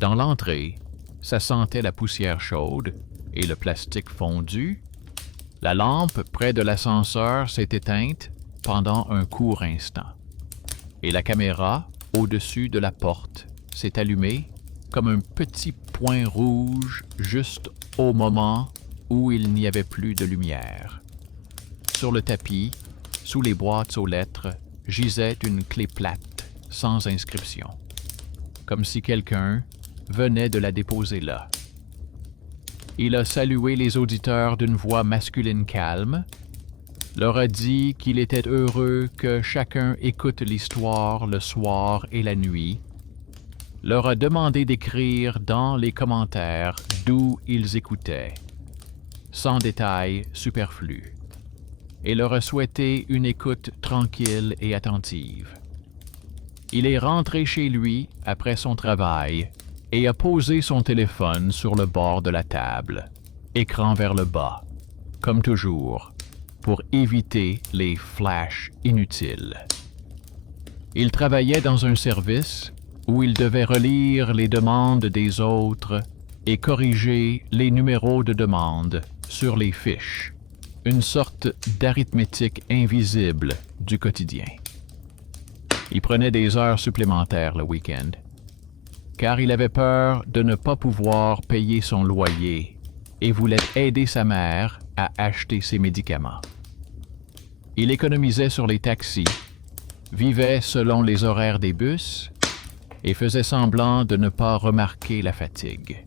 Dans l'entrée, ça sentait la poussière chaude et le plastique fondu. La lampe près de l'ascenseur s'est éteinte pendant un court instant. Et la caméra, au-dessus de la porte, s'est allumée comme un petit point rouge juste au moment où il n'y avait plus de lumière. Sur le tapis, sous les boîtes aux lettres, gisait une clé plate, sans inscription, comme si quelqu'un venait de la déposer là. Il a salué les auditeurs d'une voix masculine calme, leur a dit qu'il était heureux que chacun écoute l'histoire le soir et la nuit, leur a demandé d'écrire dans les commentaires d'où ils écoutaient, sans détails superflus, et leur a souhaité une écoute tranquille et attentive. Il est rentré chez lui après son travail et a posé son téléphone sur le bord de la table, écran vers le bas, comme toujours, pour éviter les flashs inutiles. Il travaillait dans un service où il devait relire les demandes des autres et corriger les numéros de demande sur les fiches, une sorte d'arithmétique invisible du quotidien. Il prenait des heures supplémentaires le week-end, car il avait peur de ne pas pouvoir payer son loyer et voulait aider sa mère à acheter ses médicaments. Il économisait sur les taxis, vivait selon les horaires des bus et faisait semblant de ne pas remarquer la fatigue.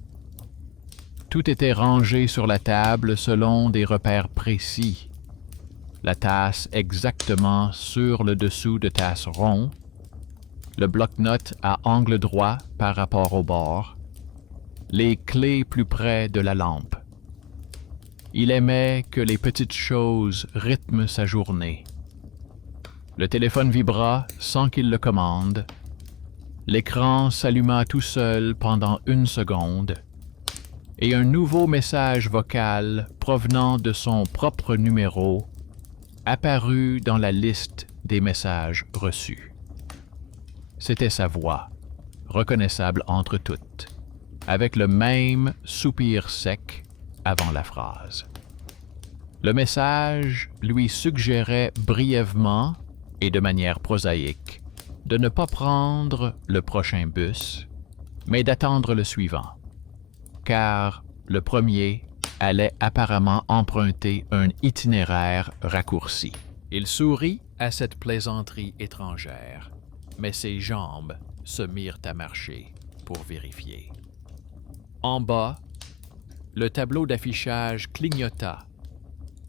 Tout était rangé sur la table selon des repères précis. La tasse exactement sur le dessous de tasse rond, le bloc-notes à angle droit par rapport au bord, les clés plus près de la lampe. Il aimait que les petites choses rythment sa journée. Le téléphone vibra sans qu'il le commande. L'écran s'alluma tout seul pendant 1 seconde et un nouveau message vocal provenant de son propre numéro apparut dans la liste des messages reçus. C'était sa voix, reconnaissable entre toutes, avec le même soupir sec avant la phrase. Le message lui suggérait brièvement et de manière prosaïque de ne pas prendre le prochain bus, mais d'attendre le suivant, car le premier allait apparemment emprunter un itinéraire raccourci. Il sourit à cette plaisanterie étrangère, mais ses jambes se mirent à marcher pour vérifier. En bas, le tableau d'affichage clignota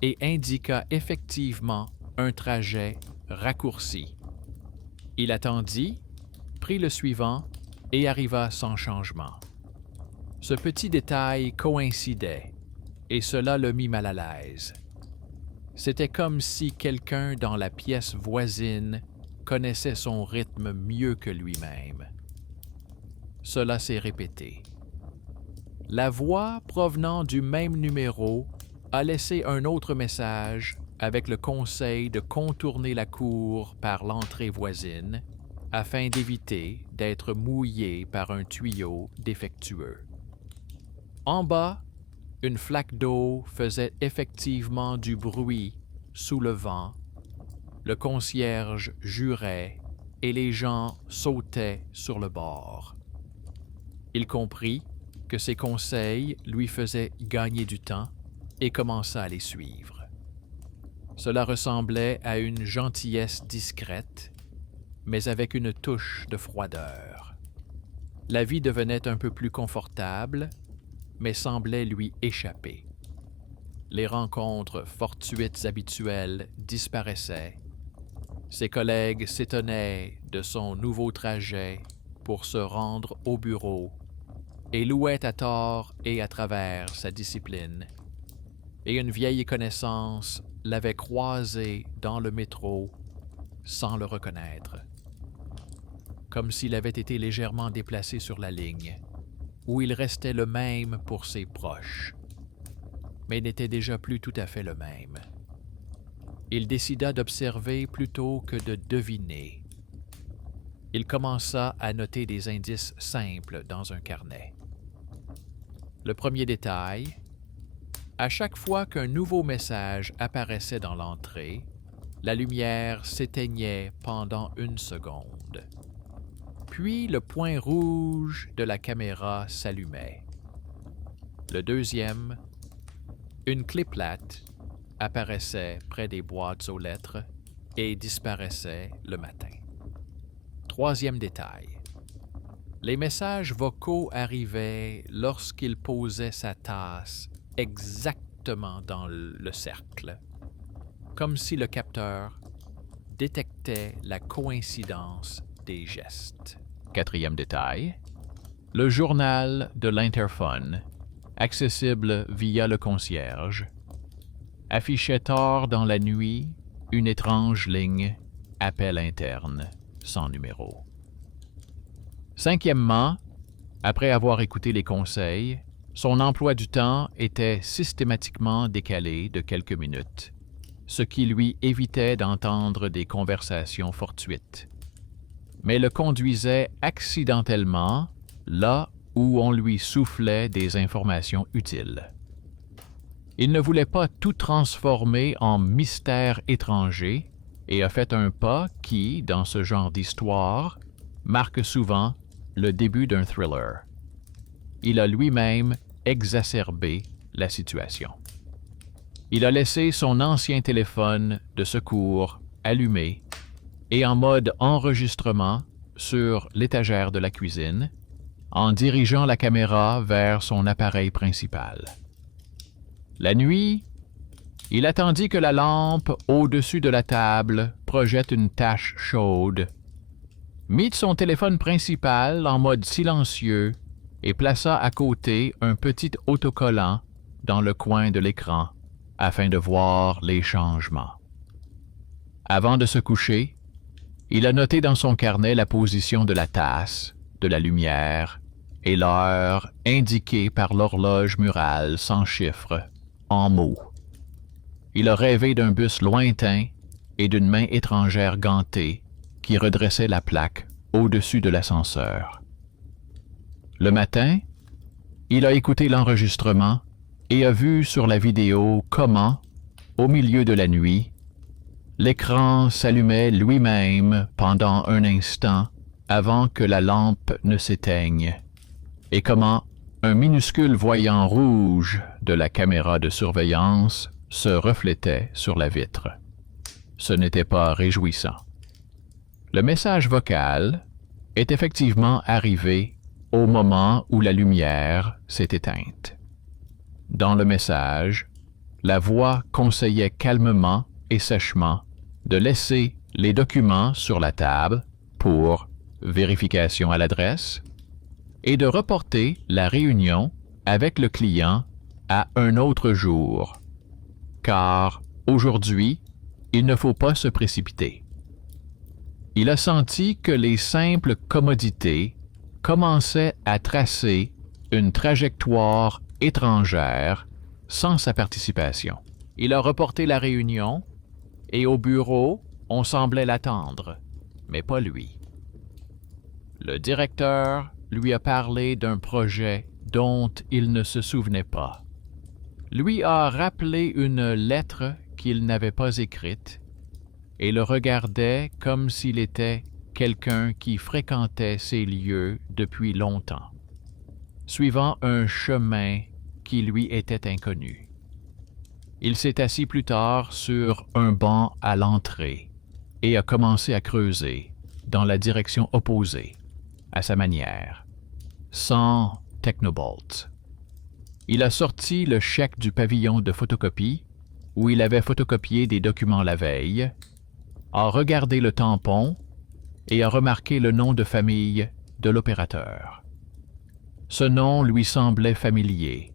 et indiqua effectivement un trajet raccourci. Il attendit, prit le suivant et arriva sans changement. Ce petit détail coïncidait, et cela le mit mal à l'aise. C'était comme si quelqu'un dans la pièce voisine connaissait son rythme mieux que lui-même. Cela s'est répété. La voix provenant du même numéro a laissé un autre message avec le conseil de contourner la cour par l'entrée voisine afin d'éviter d'être mouillé par un tuyau défectueux. En bas, une flaque d'eau faisait effectivement du bruit sous le vent, le concierge jurait et les gens sautaient sur le bord. Il comprit que ses conseils lui faisaient gagner du temps et commença à les suivre. Cela ressemblait à une gentillesse discrète, mais avec une touche de froideur. La vie devenait un peu plus confortable, mais semblait lui échapper. Les rencontres fortuites habituelles disparaissaient. Ses collègues s'étonnaient de son nouveau trajet pour se rendre au bureau et louaient à tort et à travers sa discipline. Et une vieille connaissance l'avait croisé dans le métro sans le reconnaître, comme s'il avait été légèrement déplacé sur la ligne, où il restait le même pour ses proches, mais n'était déjà plus tout à fait le même. Il décida d'observer plutôt que de deviner. Il commença à noter des indices simples dans un carnet. Le premier détail, à chaque fois qu'un nouveau message apparaissait dans l'entrée, la lumière s'éteignait pendant 1 seconde. Puis le point rouge de la caméra s'allumait. Le deuxième, une clé plate apparaissait près des boîtes aux lettres et disparaissait le matin. Troisième détail. Les messages vocaux arrivaient lorsqu'il posait sa tasse exactement dans le cercle, comme si le capteur détectait la coïncidence des gestes. Quatrième détail. Le journal de l'interphone, accessible via le concierge, affichait tard dans la nuit une étrange ligne « Appel interne » sans numéro. Cinquièmement, après avoir écouté les conseils, son emploi du temps était systématiquement décalé de quelques minutes, ce qui lui évitait d'entendre des conversations fortuites, mais le conduisait accidentellement là où on lui soufflait des informations utiles. Il ne voulait pas tout transformer en mystère étranger et a fait un pas qui, dans ce genre d'histoire, marque souvent le début d'un thriller. Il a lui-même exacerbé la situation. Il a laissé son ancien téléphone de secours allumé et en mode enregistrement sur l'étagère de la cuisine, en dirigeant la caméra vers son appareil principal. La nuit, il attendit que la lampe au-dessus de la table projette une tache chaude, mit son téléphone principal en mode silencieux et plaça à côté un petit autocollant dans le coin de l'écran afin de voir les changements. Avant de se coucher, il a noté dans son carnet la position de la tasse, de la lumière et l'heure indiquée par l'horloge murale sans chiffre, en mots. Il a rêvé d'un bus lointain et d'une main étrangère gantée qui redressait la plaque au-dessus de l'ascenseur. Le matin, il a écouté l'enregistrement et a vu sur la vidéo comment, au milieu de la nuit, l'écran s'allumait lui-même pendant un instant avant que la lampe ne s'éteigne, et comment un minuscule voyant rouge de la caméra de surveillance se reflétait sur la vitre. Ce n'était pas réjouissant. Le message vocal est effectivement arrivé au moment où la lumière s'est éteinte. Dans le message, la voix conseillait calmement et sèchement de laisser les documents sur la table pour vérification à l'adresse et de reporter la réunion avec le client à un autre jour, car aujourd'hui, il ne faut pas se précipiter. Il a senti que les simples commodités commençaient à tracer une trajectoire étrangère sans sa participation. Il a reporté la réunion et au bureau, on semblait l'attendre, mais pas lui. Le directeur lui a parlé d'un projet dont il ne se souvenait pas. Lui a rappelé une lettre qu'il n'avait pas écrite et le regardait comme s'il était quelqu'un qui fréquentait ces lieux depuis longtemps, suivant un chemin qui lui était inconnu. Il s'est assis plus tard sur un banc à l'entrée et a commencé à creuser dans la direction opposée, à sa manière, sans Technobolt. Il a sorti le chèque du pavillon de photocopie où il avait photocopié des documents la veille, a regardé le tampon et a remarqué le nom de famille de l'opérateur. Ce nom lui semblait familier.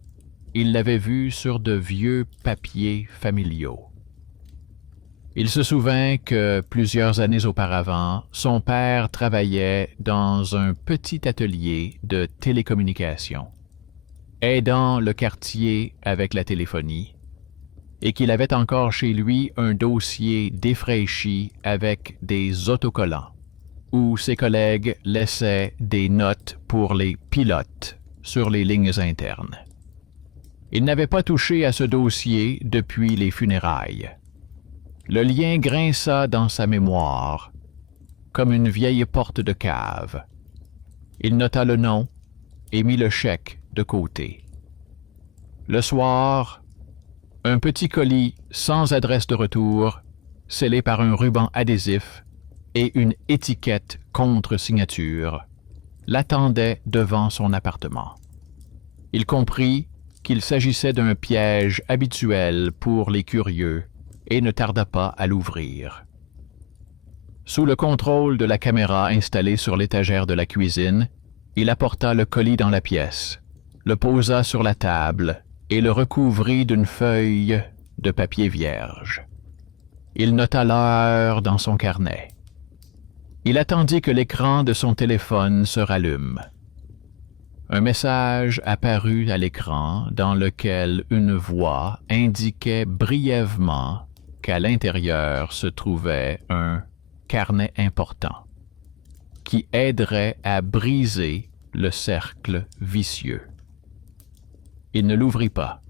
Il l'avait vu sur de vieux papiers familiaux. Il se souvint que plusieurs années auparavant, son père travaillait dans un petit atelier de télécommunications, aidant le quartier avec la téléphonie, et qu'il avait encore chez lui un dossier défraîchi avec des autocollants. où ses collègues laissaient des notes pour les pilotes sur les lignes internes. Il n'avait pas touché à ce dossier depuis les funérailles. Le lien grinça dans sa mémoire, comme une vieille porte de cave. Il nota le nom et mit le chèque de côté. Le soir, un petit colis sans adresse de retour, scellé par un ruban adhésif et une étiquette contre signature, l'attendait devant son appartement. Il comprit qu'il s'agissait d'un piège habituel pour les curieux et ne tarda pas à l'ouvrir. Sous le contrôle de la caméra installée sur l'étagère de la cuisine, il apporta le colis dans la pièce, le posa sur la table et le recouvrit d'une feuille de papier vierge. Il nota l'heure dans son carnet. Il attendit que l'écran de son téléphone se rallume. Un message apparut à l'écran dans lequel une voix indiquait brièvement qu'à l'intérieur se trouvait un carnet important qui aiderait à briser le cercle vicieux. Il ne l'ouvrit pas.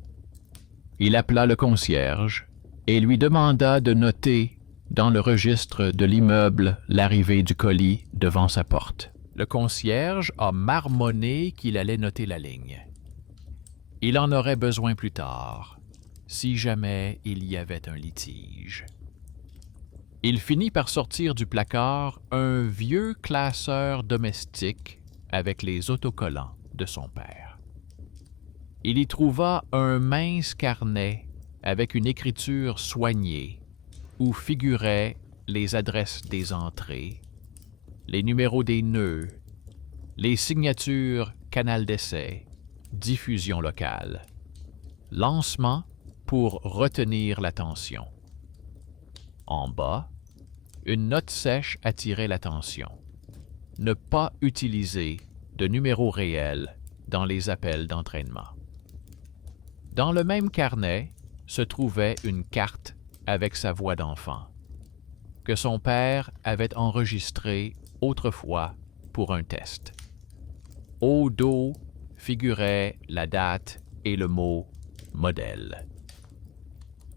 Il appela le concierge et lui demanda de noter dans le registre de l'immeuble l'arrivée du colis devant sa porte. Le concierge a marmonné qu'il allait noter la ligne. Il en aurait besoin plus tard, si jamais il y avait un litige. Il finit par sortir du placard un vieux classeur domestique avec les autocollants de son père. Il y trouva un mince carnet avec une écriture soignée où figuraient les adresses des entrées, les numéros des nœuds, les signatures canal d'essai, diffusion locale, lancement pour retenir l'attention. En bas, une note sèche attirait l'attention. Ne pas utiliser de numéro réel dans les appels d'entraînement. Dans le même carnet se trouvait une carte avec sa voix d'enfant, que son père avait enregistrée autrefois pour un test. Au dos figurait la date et le mot « modèle ».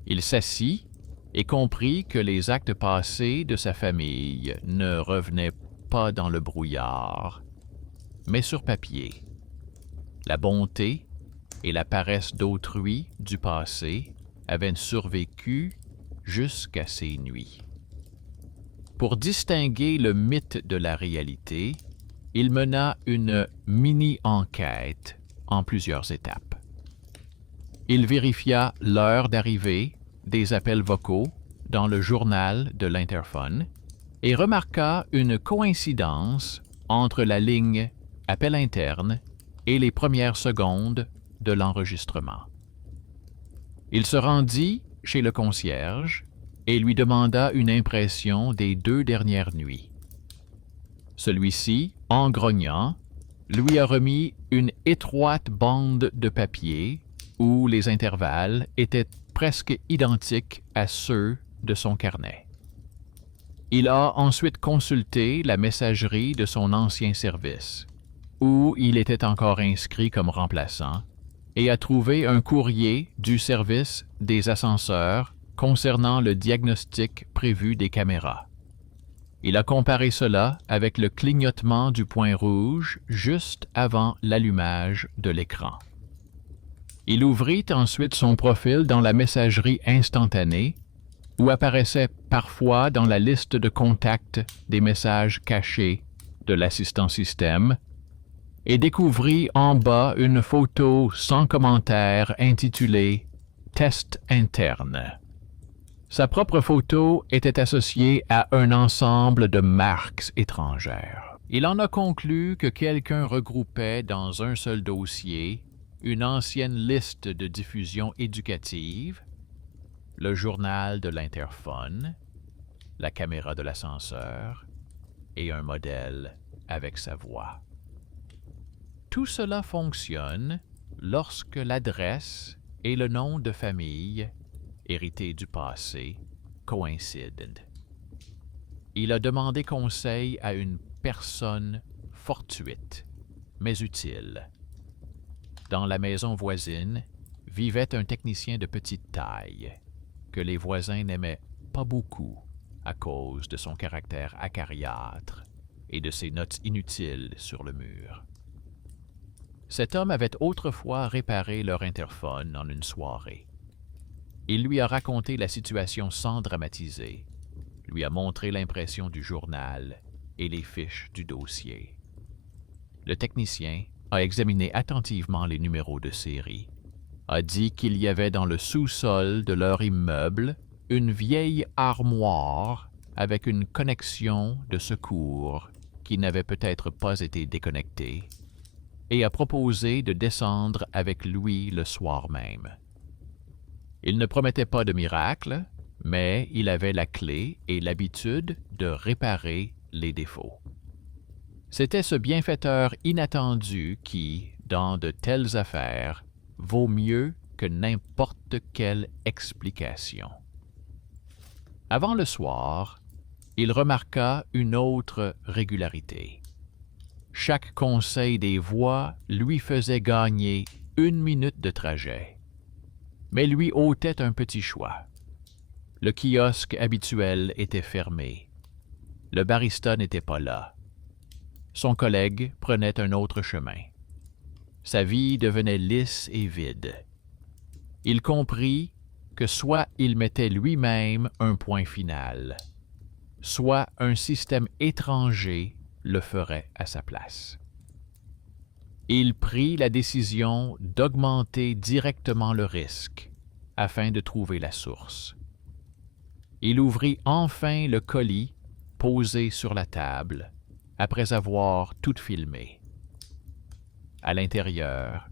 Il s'assit et comprit que les actes passés de sa famille ne revenaient pas dans le brouillard, mais sur papier. La bonté et la paresse d'autrui du passé avaient survécu jusqu'à ces nuits. Pour distinguer le mythe de la réalité, il mena une mini-enquête en plusieurs étapes. Il vérifia l'heure d'arrivée des appels vocaux dans le journal de l'interphone et remarqua une coïncidence entre la ligne « appel interne » et les premières secondes de l'enregistrement. Il se rendit chez le concierge et lui demanda une impression des 2 dernières nuits. Celui-ci, en grognant, lui a remis une étroite bande de papier où les intervalles étaient presque identiques à ceux de son carnet. Il a ensuite consulté la messagerie de son ancien service, où il était encore inscrit comme remplaçant, et a trouvé un courrier du service des ascenseurs concernant le diagnostic prévu des caméras. Il a comparé cela avec le clignotement du point rouge juste avant l'allumage de l'écran. Il ouvrit ensuite son profil dans la messagerie instantanée, où apparaissait parfois dans la liste de contacts des messages cachés de l'assistant système, et découvrit en bas une photo sans commentaire intitulée « Test interne ». Sa propre photo était associée à un ensemble de marques étrangères. Il en a conclu que quelqu'un regroupait dans un seul dossier une ancienne liste de diffusion éducative, le journal de l'interphone, la caméra de l'ascenseur et un modèle avec sa voix. Tout cela fonctionne lorsque l'adresse et le nom de famille, hérité du passé, coïncident. Il a demandé conseil à une personne fortuite, mais utile. Dans la maison voisine vivait un technicien de petite taille, que les voisins n'aimaient pas beaucoup à cause de son caractère acariâtre et de ses notes inutiles sur le mur. Cet homme avait autrefois réparé leur interphone en une soirée. Il lui a raconté la situation sans dramatiser, lui a montré l'impression du journal et les fiches du dossier. Le technicien a examiné attentivement les numéros de série, a dit qu'il y avait dans le sous-sol de leur immeuble une vieille armoire avec une connexion de secours qui n'avait peut-être pas été déconnectée, et a proposé de descendre avec lui le soir même. Il ne promettait pas de miracle, mais il avait la clé et l'habitude de réparer les défauts. C'était ce bienfaiteur inattendu qui, dans de telles affaires, vaut mieux que n'importe quelle explication. Avant le soir, il remarqua une autre régularité. Chaque conseil des voies lui faisait gagner 1 minute de trajet, mais lui ôtait un petit choix. Le kiosque habituel était fermé. Le barista n'était pas là. Son collègue prenait un autre chemin. Sa vie devenait lisse et vide. Il comprit que soit il mettait lui-même un point final, soit un système étranger le ferait à sa place. Il prit la décision d'augmenter directement le risque afin de trouver la source. Il ouvrit enfin le colis posé sur la table après avoir tout filmé. À l'intérieur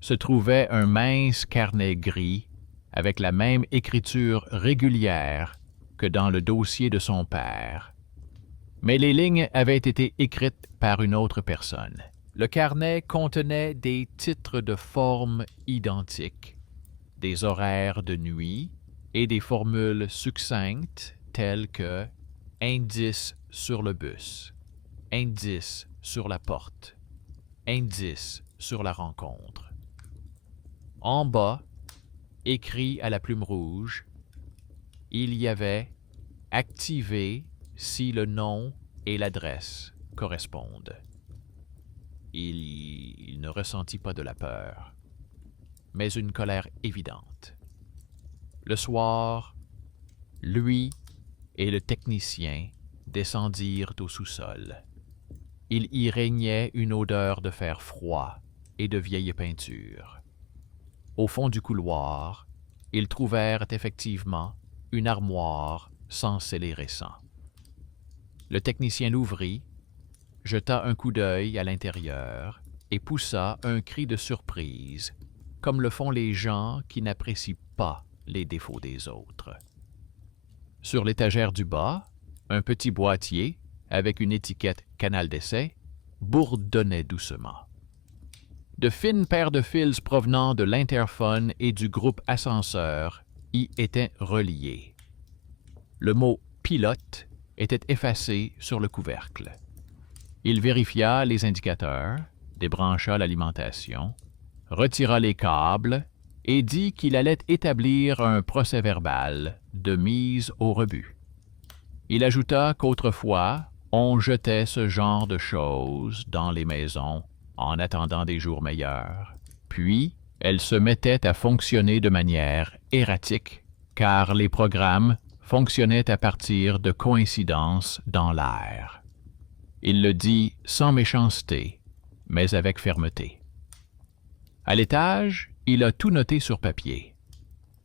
se trouvait un mince carnet gris avec la même écriture régulière que dans le dossier de son père. Mais les lignes avaient été écrites par une autre personne. Le carnet contenait des titres de forme identiques, des horaires de nuit et des formules succinctes telles que « indice sur le bus »,« indice sur la porte »,« indice sur la rencontre ». En bas, écrit à la plume rouge, il y avait « activé si le nom et l'adresse correspondent ». Il ne ressentit pas de la peur, mais une colère évidente. Le soir, lui et le technicien descendirent au sous-sol. Il y régnait une odeur de fer froid et de vieille peinture. Au fond du couloir, ils trouvèrent effectivement une armoire sans scellé récent. Le technicien l'ouvrit, jeta un coup d'œil à l'intérieur et poussa un cri de surprise, comme le font les gens qui n'apprécient pas les défauts des autres. Sur l'étagère du bas, un petit boîtier, avec une étiquette « Canal d'essai », bourdonnait doucement. De fines paires de fils provenant de l'interphone et du groupe ascenseur y étaient reliés. Le mot « pilote » était effacé sur le couvercle. Il vérifia les indicateurs, débrancha l'alimentation, retira les câbles et dit qu'il allait établir un procès-verbal de mise au rebut. Il ajouta qu'autrefois, on jetait ce genre de choses dans les maisons en attendant des jours meilleurs. Puis, elles se mettaient à fonctionner de manière erratique, car les programmes fonctionnaient à partir de coïncidences dans l'air. Il le dit sans méchanceté, mais avec fermeté. À l'étage, il a tout noté sur papier.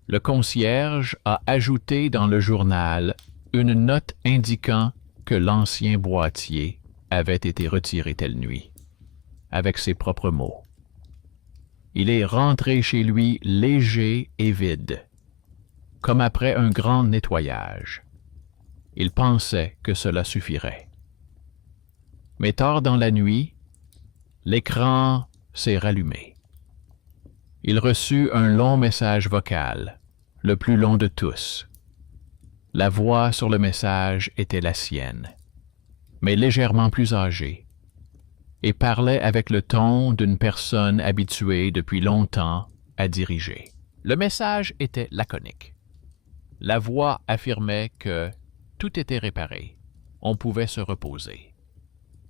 Le concierge a ajouté dans le journal une note indiquant que l'ancien boîtier avait été retiré telle nuit, avec ses propres mots. Il est rentré chez lui léger et vide, comme après un grand nettoyage. Il pensait que cela suffirait. Mais tard dans la nuit, l'écran s'est rallumé. Il reçut un long message vocal, le plus long de tous. La voix sur le message était la sienne, mais légèrement plus âgée, et parlait avec le ton d'une personne habituée depuis longtemps à diriger. Le message était laconique. La voix affirmait que tout était réparé, on pouvait se reposer,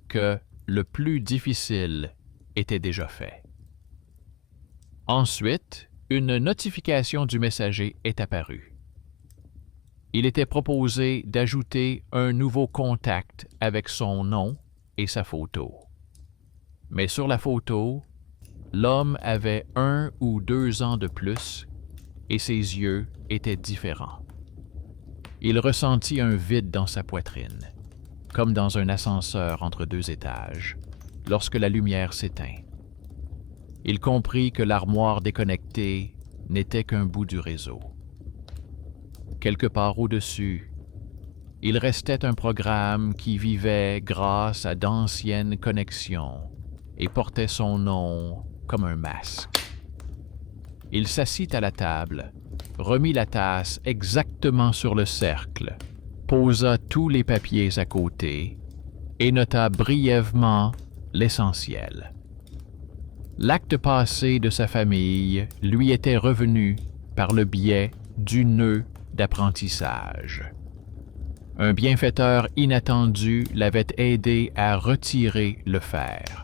que le plus difficile était déjà fait. Ensuite, une notification du messager est apparue. Il était proposé d'ajouter un nouveau contact avec son nom et sa photo. Mais sur la photo, l'homme avait 1 ou 2 ans de plus et ses yeux étaient différents. Il ressentit un vide dans sa poitrine, comme dans un ascenseur entre 2 étages, lorsque la lumière s'éteint. Il comprit que l'armoire déconnectée n'était qu'un bout du réseau. Quelque part au-dessus, il restait un programme qui vivait grâce à d'anciennes connexions et portait son nom comme un masque. Il s'assit à la table, remit la tasse exactement sur le cercle, posa tous les papiers à côté et nota brièvement l'essentiel. L'acte passé de sa famille lui était revenu par le biais du nœud d'apprentissage. Un bienfaiteur inattendu l'avait aidé à retirer le fer.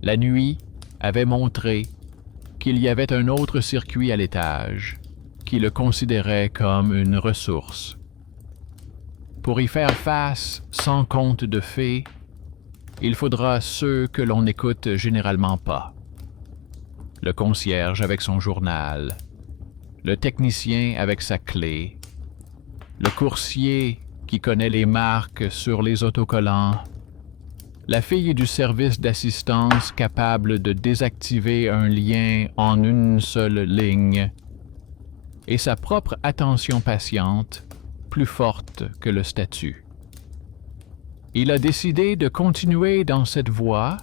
La nuit avait montré qu'il y avait un autre circuit à l'étage qui le considérait comme une ressource. Pour y faire face sans compte de fées, il faudra ceux que l'on n'écoute généralement pas. Le concierge avec son journal, le technicien avec sa clé, le coursier qui connaît les marques sur les autocollants, la fille du service d'assistance capable de désactiver un lien en une seule ligne, et sa propre attention patiente, plus forte que le statut. Il a décidé de continuer dans cette voie,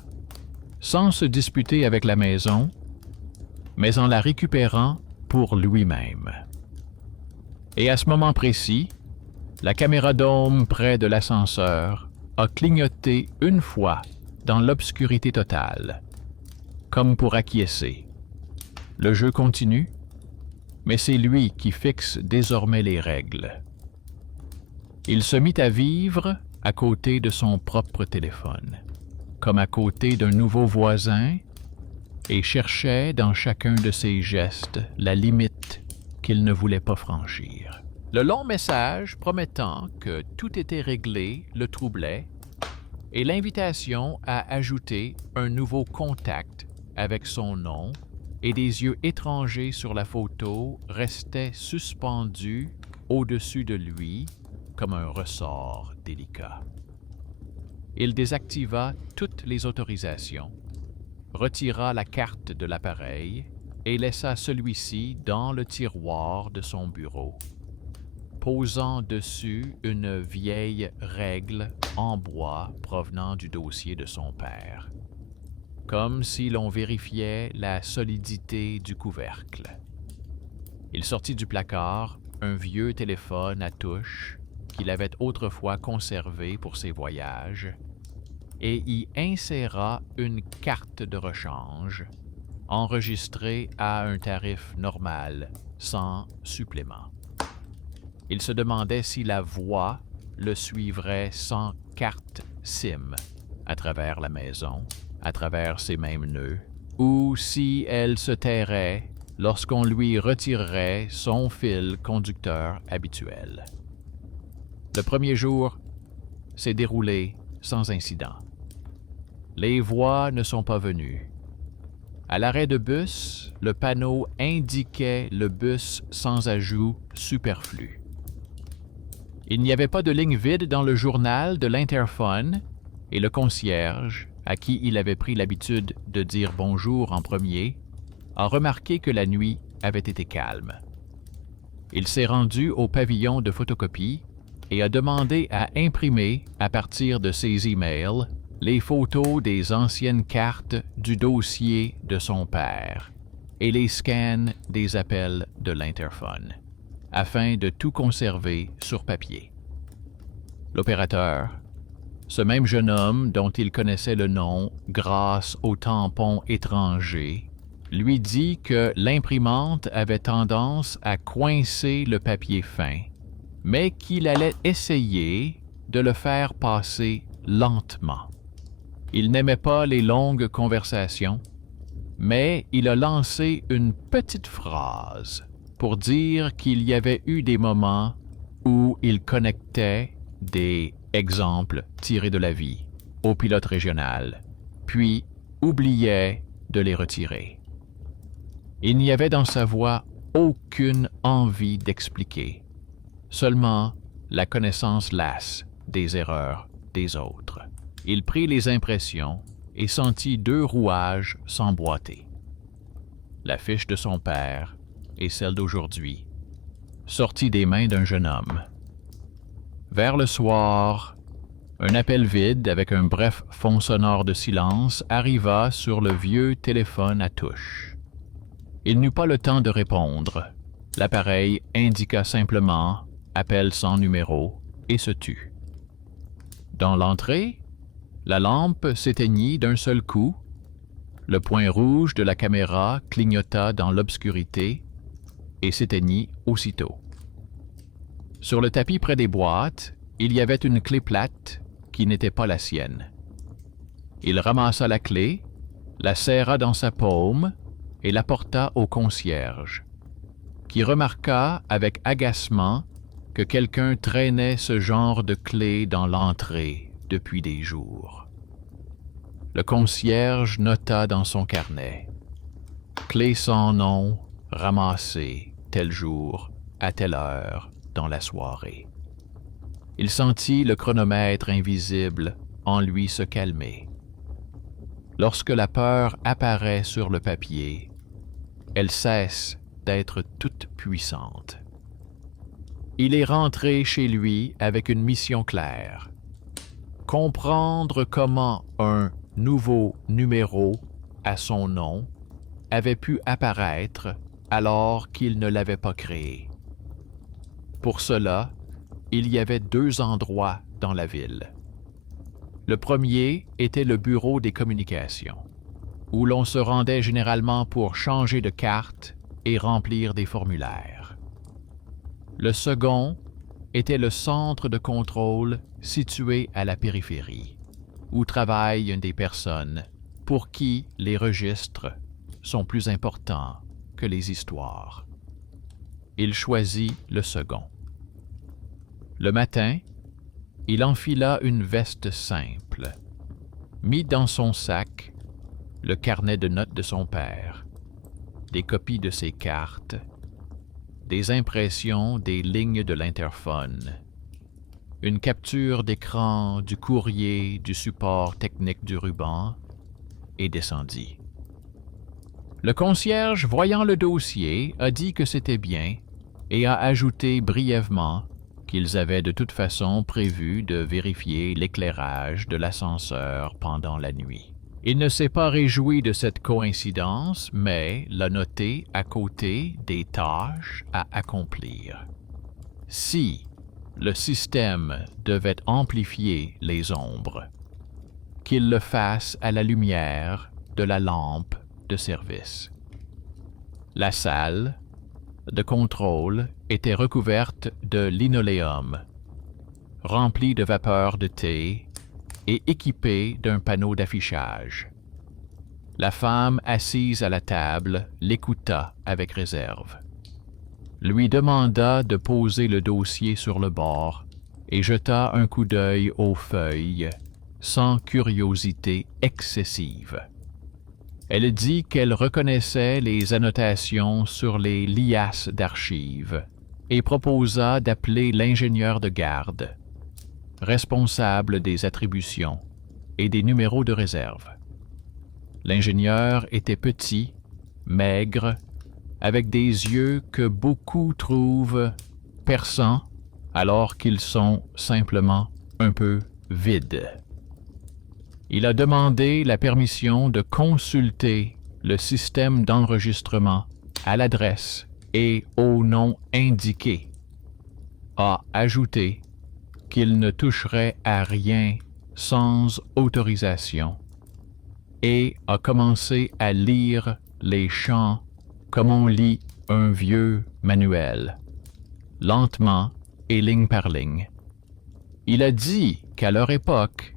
sans se disputer avec la maison, mais en la récupérant pour lui-même. Et à ce moment précis, la caméra dôme près de l'ascenseur a clignoté une fois dans l'obscurité totale, comme pour acquiescer. Le jeu continue, mais c'est lui qui fixe désormais les règles. Il se mit à vivre à côté de son propre téléphone, comme à côté d'un nouveau voisin, et cherchait dans chacun de ses gestes la limite qu'il ne voulait pas franchir. Le long message promettant que tout était réglé le troublait, et l'invitation à ajouter un nouveau contact avec son nom et des yeux étrangers sur la photo restaient suspendus au-dessus de lui comme un ressort délicat. Il désactiva toutes les autorisations, retira la carte de l'appareil et laissa celui-ci dans le tiroir de son bureau, posant dessus une vieille règle en bois provenant du dossier de son père, comme si l'on vérifiait la solidité du couvercle. Il sortit du placard un vieux téléphone à touche qu'il avait autrefois conservé pour ses voyages et y inséra une carte de rechange enregistrée à un tarif normal, sans supplément. Il se demandait si la voix le suivrait sans carte SIM à travers la maison, à travers ses mêmes nœuds, ou si elle se tairait lorsqu'on lui retirerait son fil conducteur habituel. Le premier jour s'est déroulé sans incident. Les voix ne sont pas venues. À l'arrêt de bus, le panneau indiquait le bus sans ajout superflu. Il n'y avait pas de ligne vide dans le journal de l'interphone et le concierge, à qui il avait pris l'habitude de dire bonjour en premier, a remarqué que la nuit avait été calme. Il s'est rendu au pavillon de photocopie et a demandé à imprimer, à partir de ses emails, les photos des anciennes cartes du dossier de son père et les scans des appels de l'interphone. afin de tout conserver sur papier. L'opérateur, ce même jeune homme dont il connaissait le nom grâce au tampon étranger, lui dit que l'imprimante avait tendance à coincer le papier fin, mais qu'il allait essayer de le faire passer lentement. Il n'aimait pas les longues conversations, mais il a lancé une petite phrase pour dire qu'il y avait eu des moments où il connectait des exemples tirés de la vie au pilote régional, puis oubliait de les retirer. Il n'y avait dans sa voix aucune envie d'expliquer, seulement la connaissance lasse des erreurs des autres. Il prit les impressions et sentit 2 rouages s'emboîter. La fiche de son père et celle d'aujourd'hui, sortie des mains d'un jeune homme. Vers le soir, un appel vide avec un bref fond sonore de silence arriva sur le vieux téléphone à touche. Il n'eut pas le temps de répondre. L'appareil indiqua simplement « Appel sans numéro » et se tut. Dans l'entrée, la lampe s'éteignit d'un seul coup. Le point rouge de la caméra clignota dans l'obscurité et s'éteignit aussitôt. Sur le tapis près des boîtes, il y avait une clé plate qui n'était pas la sienne. Il ramassa la clé, la serra dans sa paume et la porta au concierge, qui remarqua avec agacement que quelqu'un traînait ce genre de clé dans l'entrée depuis des jours. Le concierge nota dans son carnet « Clé sans nom, ramassée, tel jour, à telle heure, dans la soirée. » Il sentit le chronomètre invisible en lui se calmer. Lorsque la peur apparaît sur le papier, elle cesse d'être toute puissante. Il est rentré chez lui avec une mission claire. Comprendre comment un nouveau numéro à son nom avait pu apparaître alors qu'il ne l'avait pas créé. Pour cela, il y avait 2 endroits dans la ville. Le premier était le bureau des communications, où l'on se rendait généralement pour changer de carte et remplir des formulaires. Le second était le centre de contrôle situé à la périphérie, où travaillent des personnes pour qui les registres sont plus importants que les histoires. Il choisit le second. Le matin, il enfila une veste simple, mit dans son sac le carnet de notes de son père, des copies de ses cartes, des impressions des lignes de l'interphone, une capture d'écran du courrier du support technique du ruban, et descendit. Le concierge, voyant le dossier, a dit que c'était bien et a ajouté brièvement qu'ils avaient de toute façon prévu de vérifier l'éclairage de l'ascenseur pendant la nuit. Il ne s'est pas réjoui de cette coïncidence, mais l'a noté à côté des tâches à accomplir. Si le système devait amplifier les ombres, qu'il le fasse à la lumière de la lampe de service. La salle de contrôle était recouverte de linoléum, remplie de vapeur de thé et équipée d'un panneau d'affichage. La femme assise à la table l'écouta avec réserve. Lui demanda de poser le dossier sur le bord et jeta un coup d'œil aux feuilles, sans curiosité excessive. Elle dit qu'elle reconnaissait les annotations sur les liasses d'archives et proposa d'appeler l'ingénieur de garde, responsable des attributions et des numéros de réserve. L'ingénieur était petit, maigre, avec des yeux que beaucoup trouvent perçants alors qu'ils sont simplement un peu vides. Il a demandé la permission de consulter le système d'enregistrement à l'adresse et au nom indiqué, a ajouté qu'il ne toucherait à rien sans autorisation et a commencé à lire les chants comme on lit un vieux manuel, lentement et ligne par ligne. Il a dit qu'à leur époque,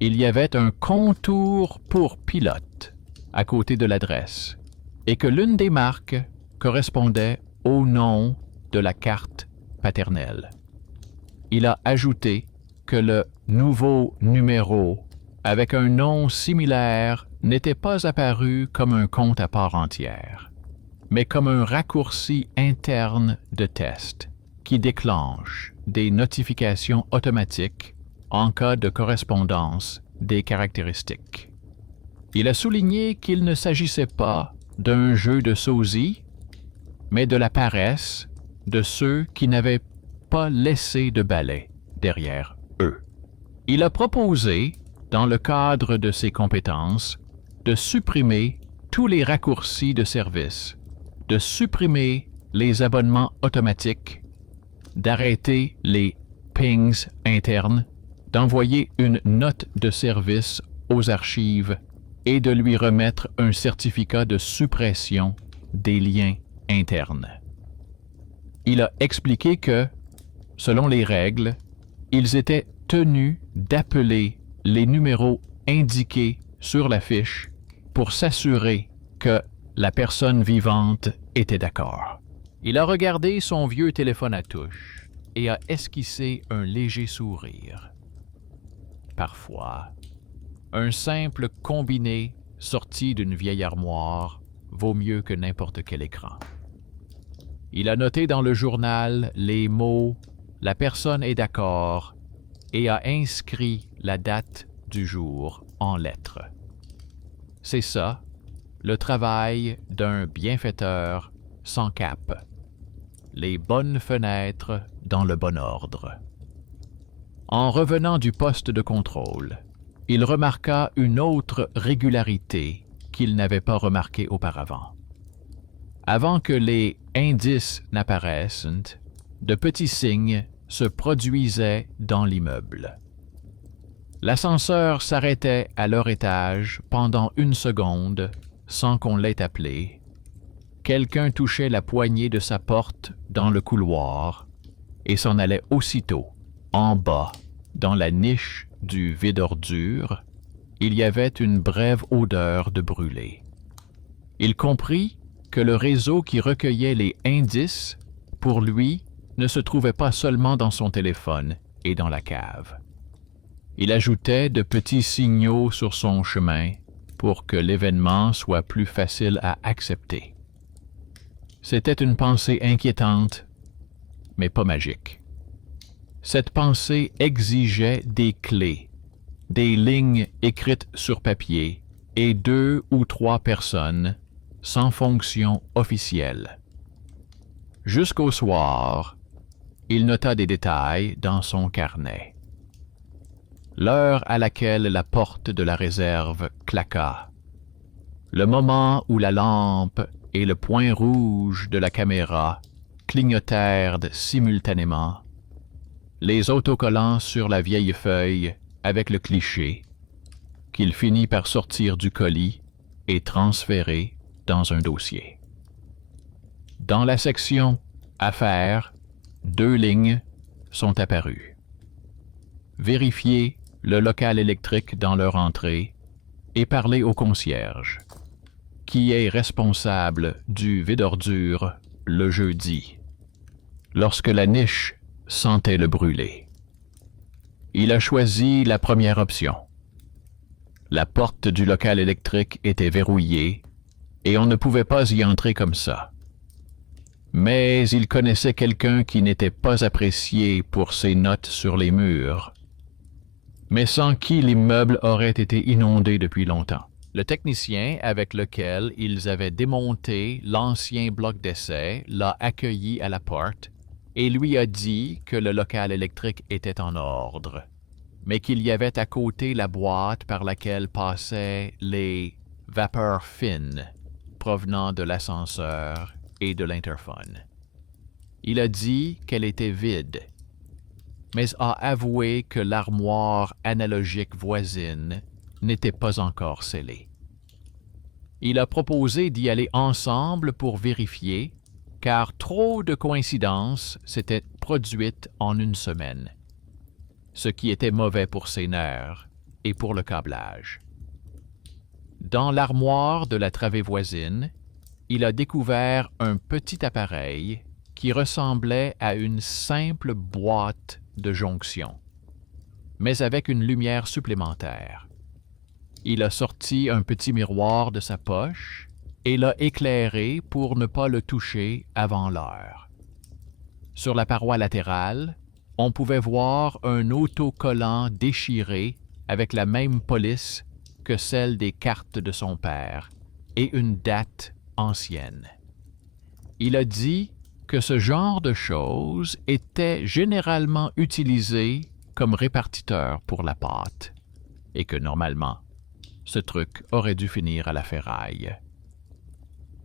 il y avait un contour pour pilote à côté de l'adresse et que l'une des marques correspondait au nom de la carte paternelle. Il a ajouté que le nouveau numéro avec un nom similaire n'était pas apparu comme un compte à part entière, mais comme un raccourci interne de test qui déclenche des notifications automatiques en cas de correspondance des caractéristiques. Il a souligné qu'il ne s'agissait pas d'un jeu de sosie, mais de la paresse de ceux qui n'avaient pas laissé de balai derrière eux. Il a proposé, dans le cadre de ses compétences, de supprimer tous les raccourcis de service, de supprimer les abonnements automatiques, d'arrêter les pings internes, d'envoyer une note de service aux archives et de lui remettre un certificat de suppression des liens internes. Il a expliqué que, selon les règles, ils étaient tenus d'appeler les numéros indiqués sur la fiche pour s'assurer que la personne vivante était d'accord. Il a regardé son vieux téléphone à touche et a esquissé un léger sourire. Parfois, un simple combiné sorti d'une vieille armoire vaut mieux que n'importe quel écran. Il a noté dans le journal les mots « La personne est d'accord » et a inscrit la date du jour en lettres. C'est ça, le travail d'un bienfaiteur sans cap. Les bonnes fenêtres dans le bon ordre. En revenant du poste de contrôle, il remarqua une autre régularité qu'il n'avait pas remarquée auparavant. Avant que les indices n'apparaissent, de petits signes se produisaient dans l'immeuble. L'ascenseur s'arrêtait à leur étage pendant 1 seconde sans qu'on l'ait appelé. Quelqu'un touchait la poignée de sa porte dans le couloir et s'en allait aussitôt. En bas, dans la niche du vide-ordures, il y avait une brève odeur de brûlé. Il comprit que le réseau qui recueillait les indices, pour lui, ne se trouvait pas seulement dans son téléphone et dans la cave. Il ajoutait de petits signaux sur son chemin pour que l'événement soit plus facile à accepter. C'était une pensée inquiétante, mais pas magique. Cette pensée exigeait des clés, des lignes écrites sur papier et 2 ou 3 personnes sans fonction officielle. Jusqu'au soir, il nota des détails dans son carnet. L'heure à laquelle la porte de la réserve claqua, le moment où la lampe et le point rouge de la caméra clignotèrent simultanément, les autocollants sur la vieille feuille avec le cliché, qu'il finit par sortir du colis et transférer dans un dossier. Dans la section « Affaires », 2 lignes sont apparues. Vérifier le local électrique dans leur entrée et parler au concierge, qui est responsable du vide-ordures le jeudi, lorsque la niche sentait le brûler. Il a choisi la première option. La porte du local électrique était verrouillée et on ne pouvait pas y entrer comme ça. Mais il connaissait quelqu'un qui n'était pas apprécié pour ses notes sur les murs, mais sans qui l'immeuble aurait été inondé depuis longtemps. Le technicien avec lequel ils avaient démonté l'ancien bloc d'essai l'a accueilli à la porte et lui a dit que le local électrique était en ordre, mais qu'il y avait à côté la boîte par laquelle passaient les vapeurs fines provenant de l'ascenseur et de l'interphone. Il a dit qu'elle était vide, mais a avoué que l'armoire analogique voisine n'était pas encore scellée. Il a proposé d'y aller ensemble pour vérifier, car trop de coïncidences s'étaient produites en une semaine, ce qui était mauvais pour ses nerfs et pour le câblage. Dans l'armoire de la travée voisine, il a découvert un petit appareil qui ressemblait à une simple boîte de jonction, mais avec une lumière supplémentaire. Il a sorti un petit miroir de sa poche et l'a éclairé pour ne pas le toucher avant l'heure. Sur la paroi latérale, on pouvait voir un autocollant déchiré avec la même police que celle des cartes de son père et une date ancienne. Il a dit que ce genre de choses était généralement utilisé comme répartiteur pour la pâte et que normalement, ce truc aurait dû finir à la ferraille.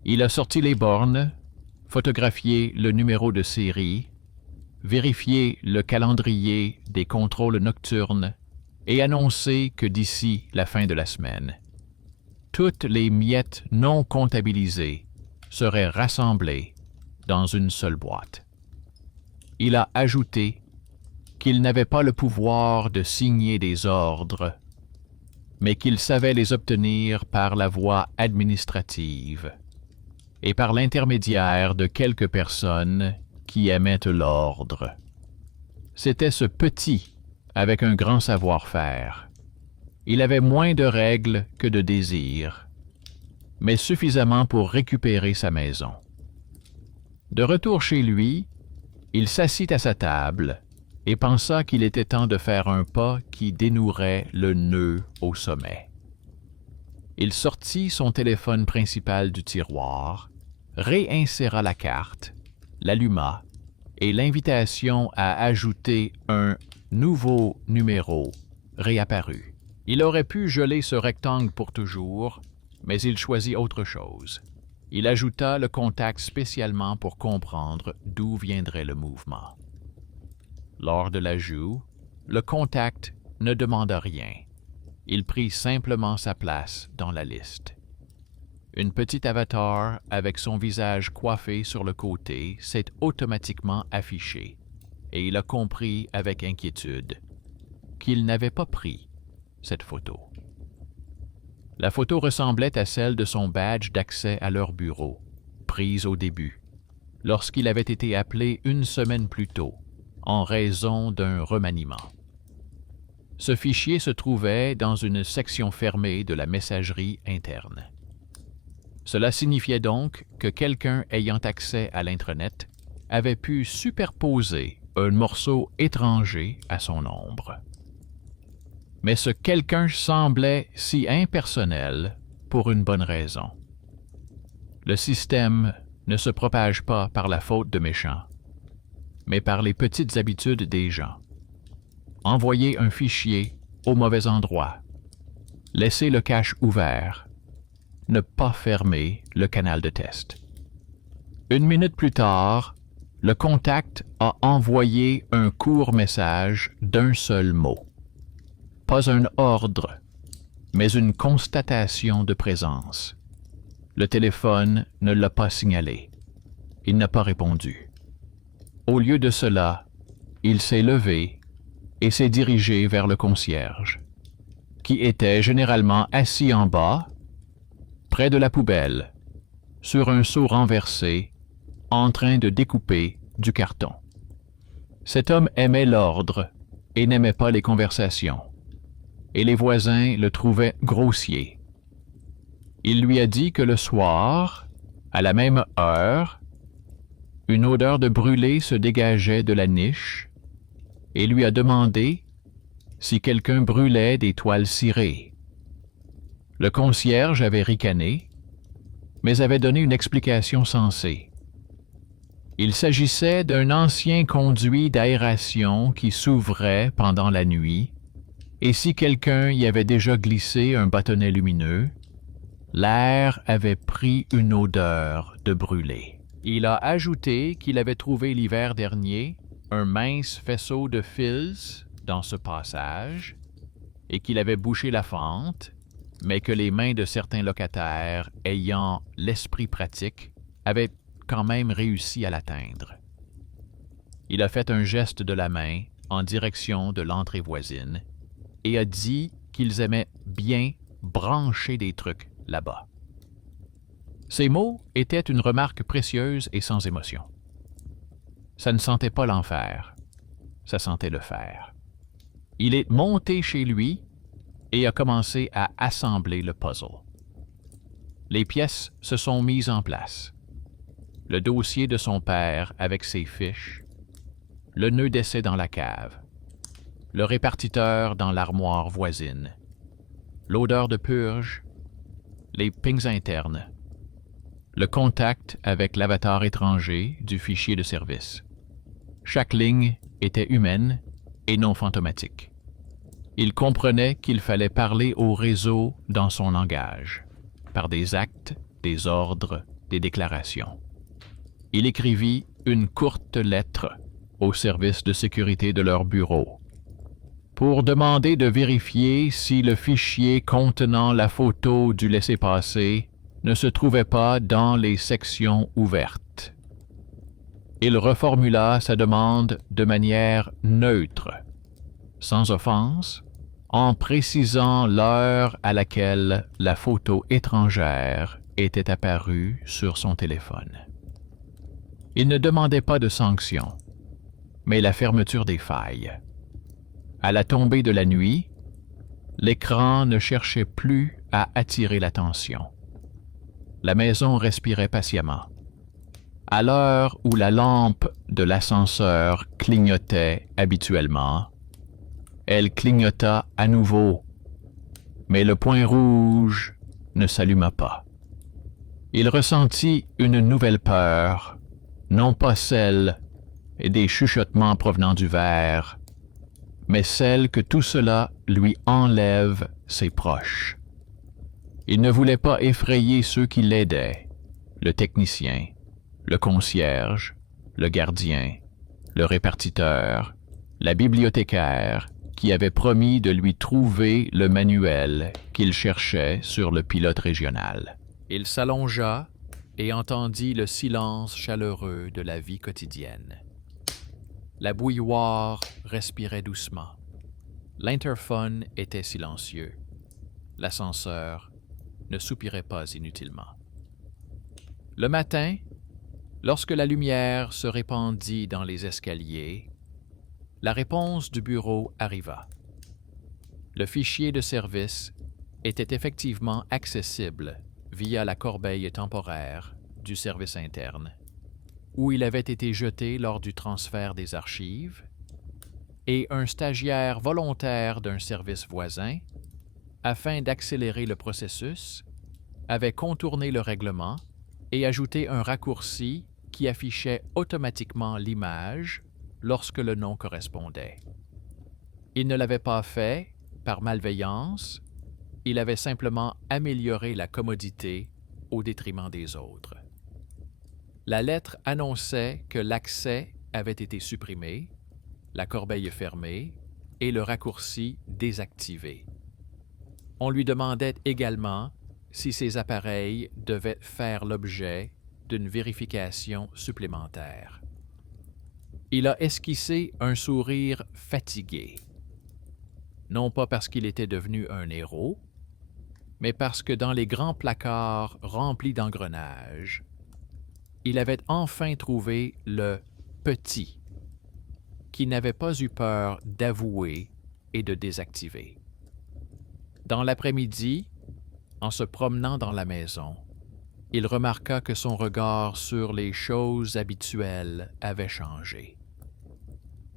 Il a sorti les bornes, photographié le numéro de série, vérifié le calendrier des contrôles nocturnes et annoncé que d'ici la fin de la semaine, toutes les miettes non comptabilisées seraient rassemblées dans une seule boîte. Il a ajouté qu'il n'avait pas le pouvoir de signer des ordres, mais qu'il savait les obtenir par la voie administrative et par l'intermédiaire de quelques personnes qui émettent l'ordre. C'était ce petit avec un grand savoir-faire. Il avait moins de règles que de désirs, mais suffisamment pour récupérer sa maison. De retour chez lui, il s'assit à sa table et pensa qu'il était temps de faire un pas qui dénouerait le nœud au sommet. Il sortit son téléphone principal du tiroir, réinséra la carte, l'alluma et l'invitation à ajouter un nouveau numéro réapparut. Il aurait pu geler ce rectangle pour toujours, mais il choisit autre chose. Il ajouta le contact spécialement pour comprendre d'où viendrait le mouvement. Lors de l'ajout, le contact ne demanda rien. Il prit simplement sa place dans la liste. Une petite avatar avec son visage coiffé sur le côté s'est automatiquement affiché et il a compris avec inquiétude qu'il n'avait pas pris cette photo. La photo ressemblait à celle de son badge d'accès à leur bureau, prise au début, lorsqu'il avait été appelé une semaine plus tôt, en raison d'un remaniement. Ce fichier se trouvait dans une section fermée de la messagerie interne. Cela signifiait donc que quelqu'un ayant accès à l'intranet avait pu superposer un morceau étranger à son ombre. Mais ce quelqu'un semblait si impersonnel pour une bonne raison. Le système ne se propage pas par la faute de méchants, mais par les petites habitudes des gens. Envoyer un fichier au mauvais endroit, laisser le cache ouvert, ne pas fermer le canal de test. Une minute plus tard, le contact a envoyé un court message d'un seul mot. Pas un ordre, mais une constatation de présence. Le téléphone ne l'a pas signalé. Il n'a pas répondu. Au lieu de cela, il s'est levé et s'est dirigé vers le concierge, qui était généralement assis en bas, près de la poubelle, sur un seau renversé, en train de découper du carton. Cet homme aimait l'ordre et n'aimait pas les conversations, et les voisins le trouvaient grossier. Il lui a dit que le soir, à la même heure, une odeur de brûlé se dégageait de la niche et lui a demandé si quelqu'un brûlait des toiles cirées. Le concierge avait ricané, mais avait donné une explication sensée. Il s'agissait d'un ancien conduit d'aération qui s'ouvrait pendant la nuit, et si quelqu'un y avait déjà glissé un bâtonnet lumineux, l'air avait pris une odeur de brûlé. Il a ajouté qu'il avait trouvé l'hiver dernier un mince faisceau de fils dans ce passage et qu'il avait bouché la fente, mais que les mains de certains locataires ayant l'esprit pratique avaient quand même réussi à l'atteindre. Il a fait un geste de la main en direction de l'entrée voisine et a dit qu'ils aimaient bien brancher des trucs là-bas. Ces mots étaient une remarque précieuse et sans émotion. Ça ne sentait pas l'enfer, ça sentait le fer. Il est monté chez lui et a commencé à assembler le puzzle. Les pièces se sont mises en place. Le dossier de son père avec ses fiches, le nœud d'essai dans la cave, le répartiteur dans l'armoire voisine, l'odeur de purge, les pings internes, le contact avec l'avatar étranger du fichier de service. Chaque ligne était humaine et non fantomatique. Il comprenait qu'il fallait parler au réseau dans son langage, par des actes, des ordres, des déclarations. Il écrivit une courte lettre au service de sécurité de leur bureau pour demander de vérifier si le fichier contenant la photo du laissez-passer ne se trouvait pas dans les sections ouvertes. Il reformula sa demande de manière neutre, sans offense, en précisant l'heure à laquelle la photo étrangère était apparue sur son téléphone. Il ne demandait pas de sanction, mais la fermeture des failles. À la tombée de la nuit, l'écran ne cherchait plus à attirer l'attention. La maison respirait patiemment. À l'heure où la lampe de l'ascenseur clignotait habituellement, elle clignota à nouveau, mais le point rouge ne s'alluma pas. Il ressentit une nouvelle peur, non pas celle des chuchotements provenant du verre, mais celle que tout cela lui enlève ses proches. Il ne voulait pas effrayer ceux qui l'aidaient, le technicien, le concierge, le gardien, le répartiteur, la bibliothécaire, qui avait promis de lui trouver le manuel qu'il cherchait sur le pilote régional. Il s'allongea et entendit le silence chaleureux de la vie quotidienne. La bouilloire respirait doucement. L'interphone était silencieux. L'ascenseur ne soupirait pas inutilement. Le matin, lorsque la lumière se répandit dans les escaliers, la réponse du bureau arriva. Le fichier de service était effectivement accessible via la corbeille temporaire du service interne, où il avait été jeté lors du transfert des archives, et un stagiaire volontaire d'un service voisin, afin d'accélérer le processus, avait contourné le règlement et ajouté un raccourci qui affichait automatiquement l'image lorsque le nom correspondait. Il ne l'avait pas fait par malveillance, il avait simplement amélioré la commodité au détriment des autres. La lettre annonçait que l'accès avait été supprimé, la corbeille fermée et le raccourci désactivé. On lui demandait également si ces appareils devaient faire l'objet d'une vérification supplémentaire. Il a esquissé un sourire fatigué, non pas parce qu'il était devenu un héros, mais parce que dans les grands placards remplis d'engrenages, il avait enfin trouvé le petit qui n'avait pas eu peur d'avouer et de désactiver. Dans l'après-midi, en se promenant dans la maison, il remarqua que son regard sur les choses habituelles avait changé.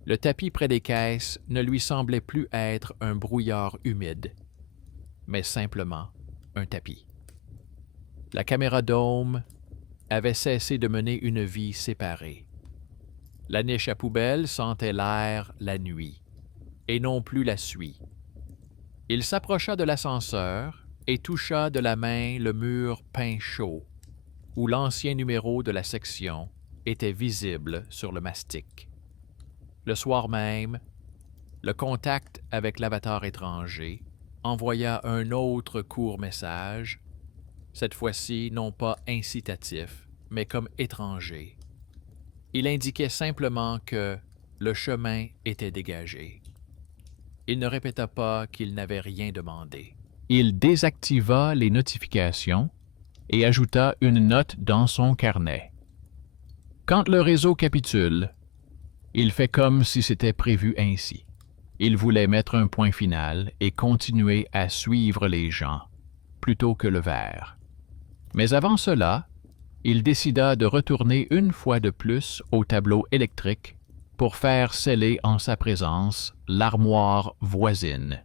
Le tapis près des caisses ne lui semblait plus être un brouillard humide, mais simplement un tapis. La caméra dôme avait cessé de mener une vie séparée. La niche à poubelle sentait l'air la nuit, et non plus la suie. Il s'approcha de l'ascenseur et toucha de la main le mur peint chaud, où l'ancien numéro de la section était visible sur le mastic. Le soir même, le contact avec l'avatar étranger envoya un autre court message, cette fois-ci non pas incitatif, mais comme étranger. Il indiquait simplement que le chemin était dégagé. Il ne répéta pas qu'il n'avait rien demandé. Il désactiva les notifications et ajouta une note dans son carnet. Quand le réseau capitule, il fait comme si c'était prévu ainsi. Il voulait mettre un point final et continuer à suivre les gens, plutôt que le verre. Mais avant cela, il décida de retourner une fois de plus au tableau électrique pour faire sceller en sa présence l'armoire voisine,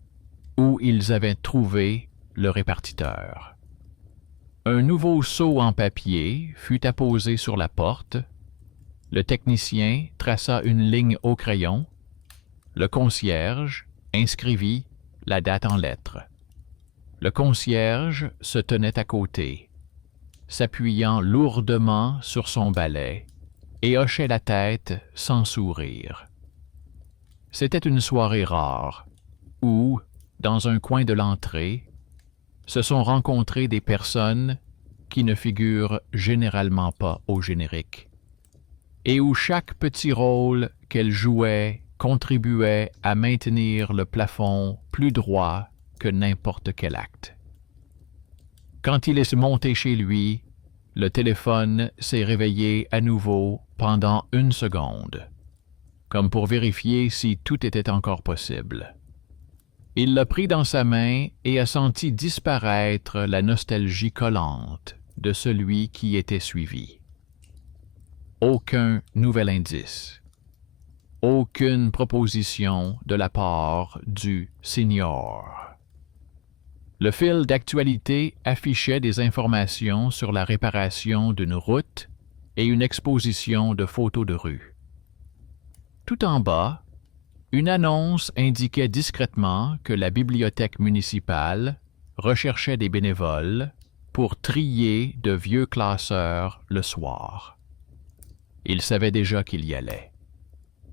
où ils avaient trouvé le répartiteur. Un nouveau sceau en papier fut apposé sur la porte. Le technicien traça une ligne au crayon. Le concierge inscrivit la date en lettres. Le concierge se tenait à côté, s'appuyant lourdement sur son balai et hochait la tête sans sourire. C'était une soirée rare où, dans un coin de l'entrée, se sont rencontrées des personnes qui ne figurent généralement pas au générique, et où chaque petit rôle qu'elles jouaient contribuait à maintenir le plafond plus droit que n'importe quel acte. Quand il est monté chez lui, le téléphone s'est réveillé à nouveau pendant 1 seconde, comme pour vérifier si tout était encore possible. Il l'a pris dans sa main et a senti disparaître la nostalgie collante de celui qui était suivi. Aucun nouvel indice. Aucune proposition de la part du Seigneur. Le fil d'actualité affichait des informations sur la réparation d'une route et une exposition de photos de rue. Tout en bas, une annonce indiquait discrètement que la bibliothèque municipale recherchait des bénévoles pour trier de vieux classeurs le soir. Il savait déjà qu'il y allait,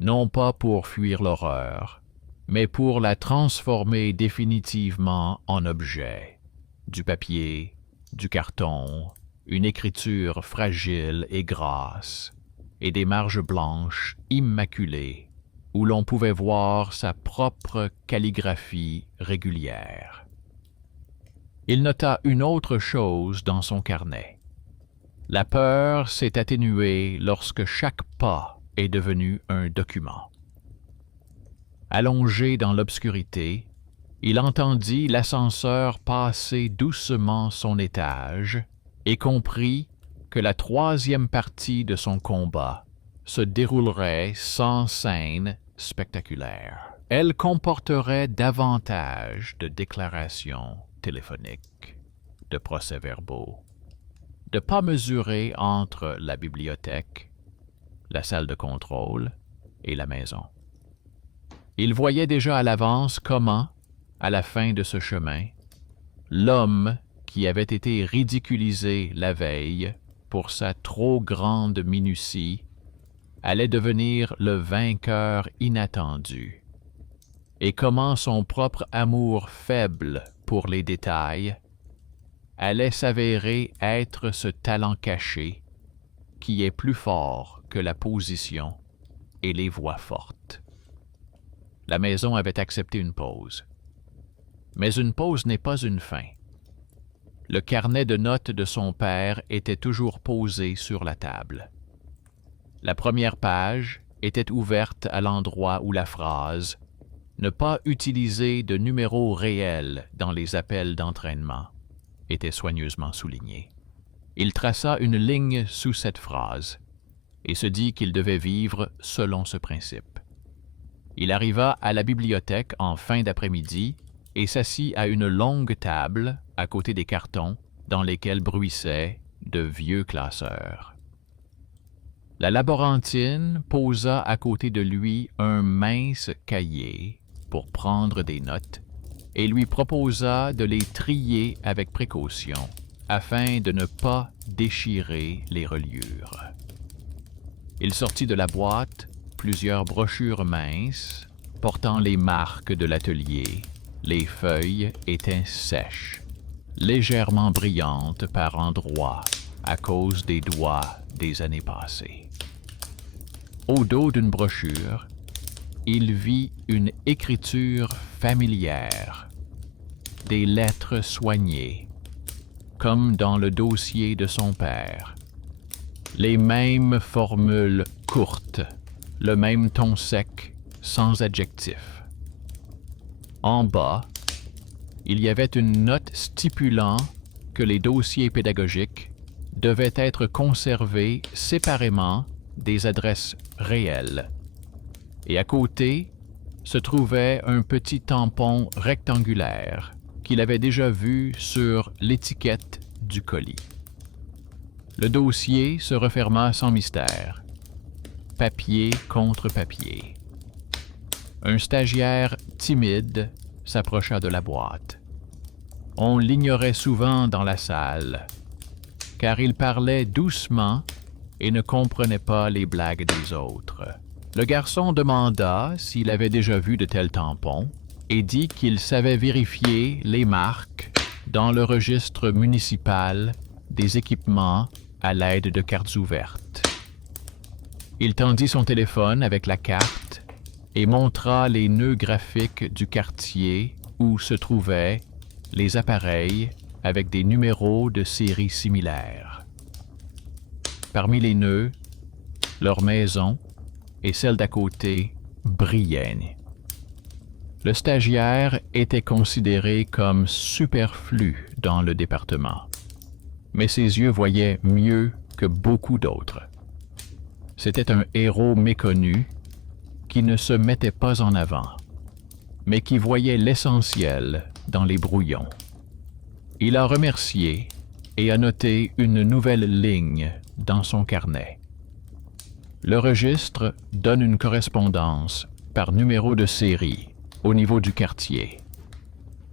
non pas pour fuir l'horreur, mais pour la transformer définitivement en objet. Du papier, du carton, une écriture fragile et grasse, et des marges blanches immaculées où l'on pouvait voir sa propre calligraphie régulière. Il nota une autre chose dans son carnet. La peur s'est atténuée lorsque chaque pas est devenu un document. Allongé dans l'obscurité, il entendit l'ascenseur passer doucement son étage et comprit que la 3e partie de son combat se déroulerait sans scène spectaculaire. Elle comporterait davantage de déclarations téléphoniques, de procès-verbaux, de pas mesurés entre la bibliothèque, la salle de contrôle et la maison. Il voyait déjà à l'avance comment, à la fin de ce chemin, l'homme qui avait été ridiculisé la veille pour sa trop grande minutie allait devenir le vainqueur inattendu, et comment son propre amour faible pour les détails allait s'avérer être ce talent caché qui est plus fort que la position et les voix fortes. La maison avait accepté une pause. Mais une pause n'est pas une fin. Le carnet de notes de son père était toujours posé sur la table. La première page était ouverte à l'endroit où la phrase « Ne pas utiliser de numéro réel dans les appels d'entraînement » était soigneusement soulignée. Il traça une ligne sous cette phrase et se dit qu'il devait vivre selon ce principe. Il arriva à la bibliothèque en fin d'après-midi et s'assit à une longue table à côté des cartons dans lesquels bruissaient de vieux classeurs. La laborantine posa à côté de lui un mince cahier pour prendre des notes et lui proposa de les trier avec précaution afin de ne pas déchirer les reliures. Il sortit de la boîte plusieurs brochures minces portant les marques de l'atelier. Les feuilles étaient sèches, légèrement brillantes par endroits à cause des doigts des années passées. Au dos d'une brochure, il vit une écriture familière, des lettres soignées, comme dans le dossier de son père. Les mêmes formules courtes, le même ton sec, sans adjectif. En bas, il y avait une note stipulant que les dossiers pédagogiques devaient être conservés séparément des adresses réelles. Et à côté se trouvait un petit tampon rectangulaire qu'il avait déjà vu sur l'étiquette du colis. Le dossier se referma sans mystère, papier contre papier. Un stagiaire timide s'approcha de la boîte. On l'ignorait souvent dans la salle, car il parlait doucement et ne comprenait pas les blagues des autres. Le garçon demanda s'il avait déjà vu de tels tampons et dit qu'il savait vérifier les marques dans le registre municipal des équipements à l'aide de cartes ouvertes. Il tendit son téléphone avec la carte et montra les nœuds graphiques du quartier où se trouvaient les appareils avec des numéros de série similaires. Parmi les nœuds, leur maison et celle d'à côté brillaient. Le stagiaire était considéré comme superflu dans le département, mais ses yeux voyaient mieux que beaucoup d'autres. C'était un héros méconnu qui ne se mettait pas en avant, mais qui voyait l'essentiel dans les brouillons. Il a remercié et a noté une nouvelle ligne dans son carnet. Le registre donne une correspondance par numéro de série au niveau du quartier.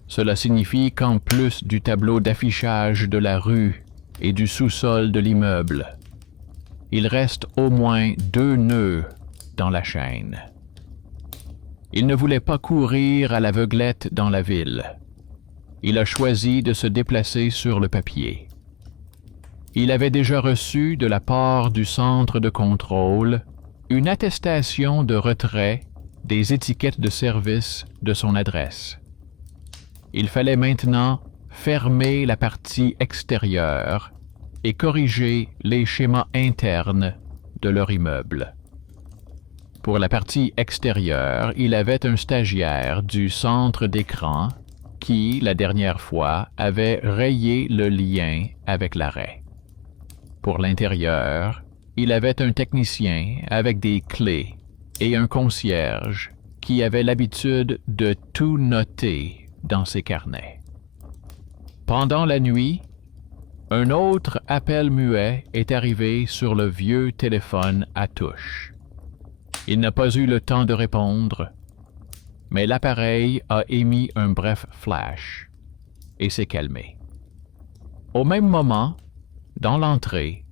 Cela signifie qu'en plus du tableau d'affichage de la rue et du sous-sol de l'immeuble, il reste au moins 2 nœuds dans la chaîne. Il ne voulait pas courir à l'aveuglette dans la ville. Il a choisi de se déplacer sur le papier. Il avait déjà reçu de la part du centre de contrôle une attestation de retrait des étiquettes de service de son adresse. Il fallait maintenant fermer la partie extérieure et corriger les schémas internes de leur immeuble. Pour la partie extérieure, il avait un stagiaire du centre d'écran qui, la dernière fois, avait rayé le lien avec l'arrêt. Pour l'intérieur, il avait un technicien avec des clés et un concierge qui avait l'habitude de tout noter dans ses carnets. Pendant la nuit, un autre appel muet est arrivé sur le vieux téléphone à touche. Il n'a pas eu le temps de répondre, mais l'appareil a émis un bref flash et s'est calmé. Au même moment, dans l'entrée,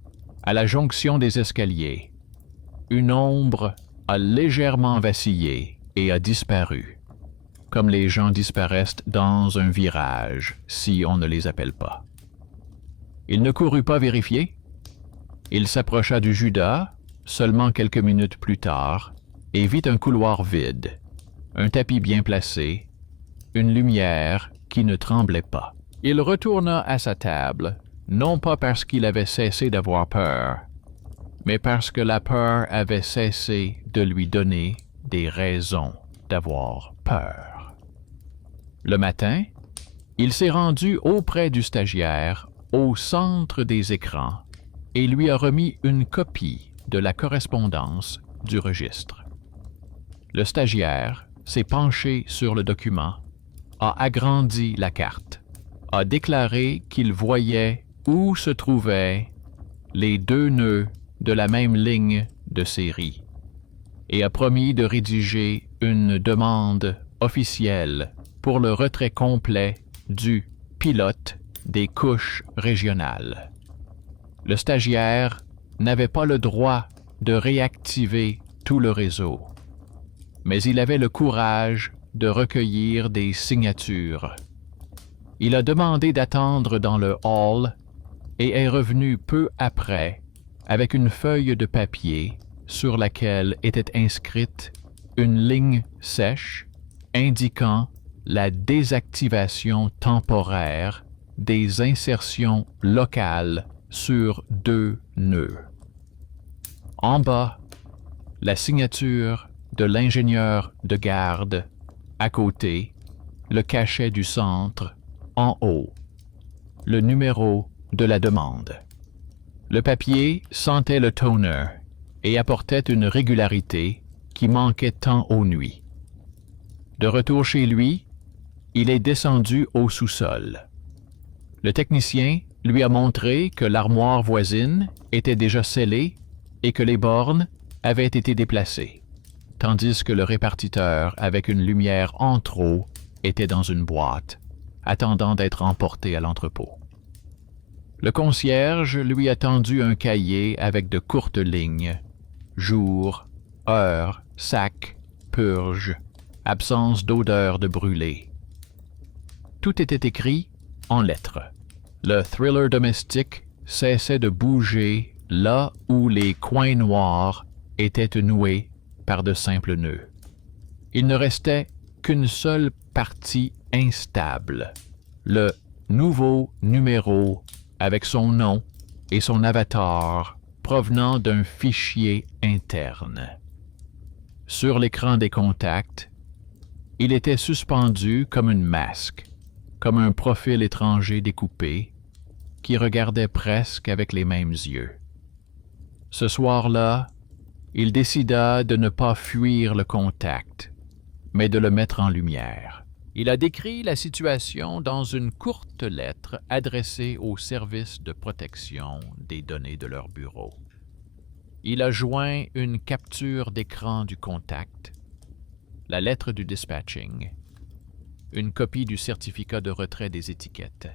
à la jonction des escaliers, une ombre a légèrement vacillé et a disparu, comme les gens disparaissent dans un virage si on ne les appelle pas. Il ne courut pas vérifier. Il s'approcha du Judas seulement quelques minutes plus tard et vit un couloir vide, un tapis bien placé, une lumière qui ne tremblait pas. Il retourna à sa table, non pas parce qu'il avait cessé d'avoir peur, mais parce que la peur avait cessé de lui donner des raisons d'avoir peur. Le matin, il s'est rendu auprès du stagiaire au centre des écrans et lui a remis une copie de la correspondance du registre. Le stagiaire s'est penché sur le document, a agrandi la carte, a déclaré qu'il voyait où se trouvaient les 2 nœuds de la même ligne de série et a promis de rédiger une demande officielle pour le retrait complet du pilote des couches régionales. Le stagiaire n'avait pas le droit de réactiver tout le réseau, mais il avait le courage de recueillir des signatures. Il a demandé d'attendre dans le hall et est revenu peu après avec une feuille de papier sur laquelle était inscrite une ligne sèche indiquant la désactivation temporaire des insertions locales sur 2 nœuds. En bas, la signature de l'ingénieur de garde. À côté, le cachet du centre. En haut, le numéro de la demande. Le papier sentait le toner et apportait une régularité qui manquait tant aux nuits. De retour chez lui, il est descendu au sous-sol. Le technicien lui a montré que l'armoire voisine était déjà scellée et que les bornes avaient été déplacées, tandis que le répartiteur avec une lumière en trop était dans une boîte, attendant d'être emporté à l'entrepôt. Le concierge lui a tendu un cahier avec de courtes lignes. Jour, heure, sac, purge, absence d'odeur de brûlé. Tout était écrit en lettres. Le thriller domestique cessait de bouger là où les coins noirs étaient noués par de simples nœuds. Il ne restait qu'une seule partie instable, le nouveau numéro avec son nom et son avatar provenant d'un fichier interne. Sur l'écran des contacts, il était suspendu comme une masque, comme un profil étranger découpé, qui regardait presque avec les mêmes yeux. Ce soir-là, il décida de ne pas fuir le contact, mais de le mettre en lumière. Il a décrit la situation dans une courte lettre adressée au service de protection des données de leur bureau. Il a joint une capture d'écran du contact, la lettre du dispatching, une copie du certificat de retrait des étiquettes,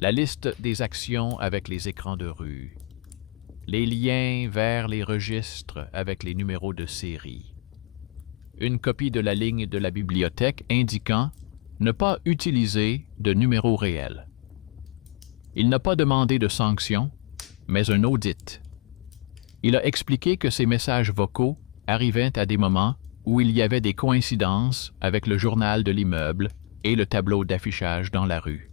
la liste des actions avec les écrans de rue, les liens vers les registres avec les numéros de série, une copie de la ligne de la bibliothèque indiquant ne pas utiliser de numéro réel. Il n'a pas demandé de sanction, mais un audit. Il a expliqué que ces messages vocaux arrivaient à des moments où il y avait des coïncidences avec le journal de l'immeuble et le tableau d'affichage dans la rue,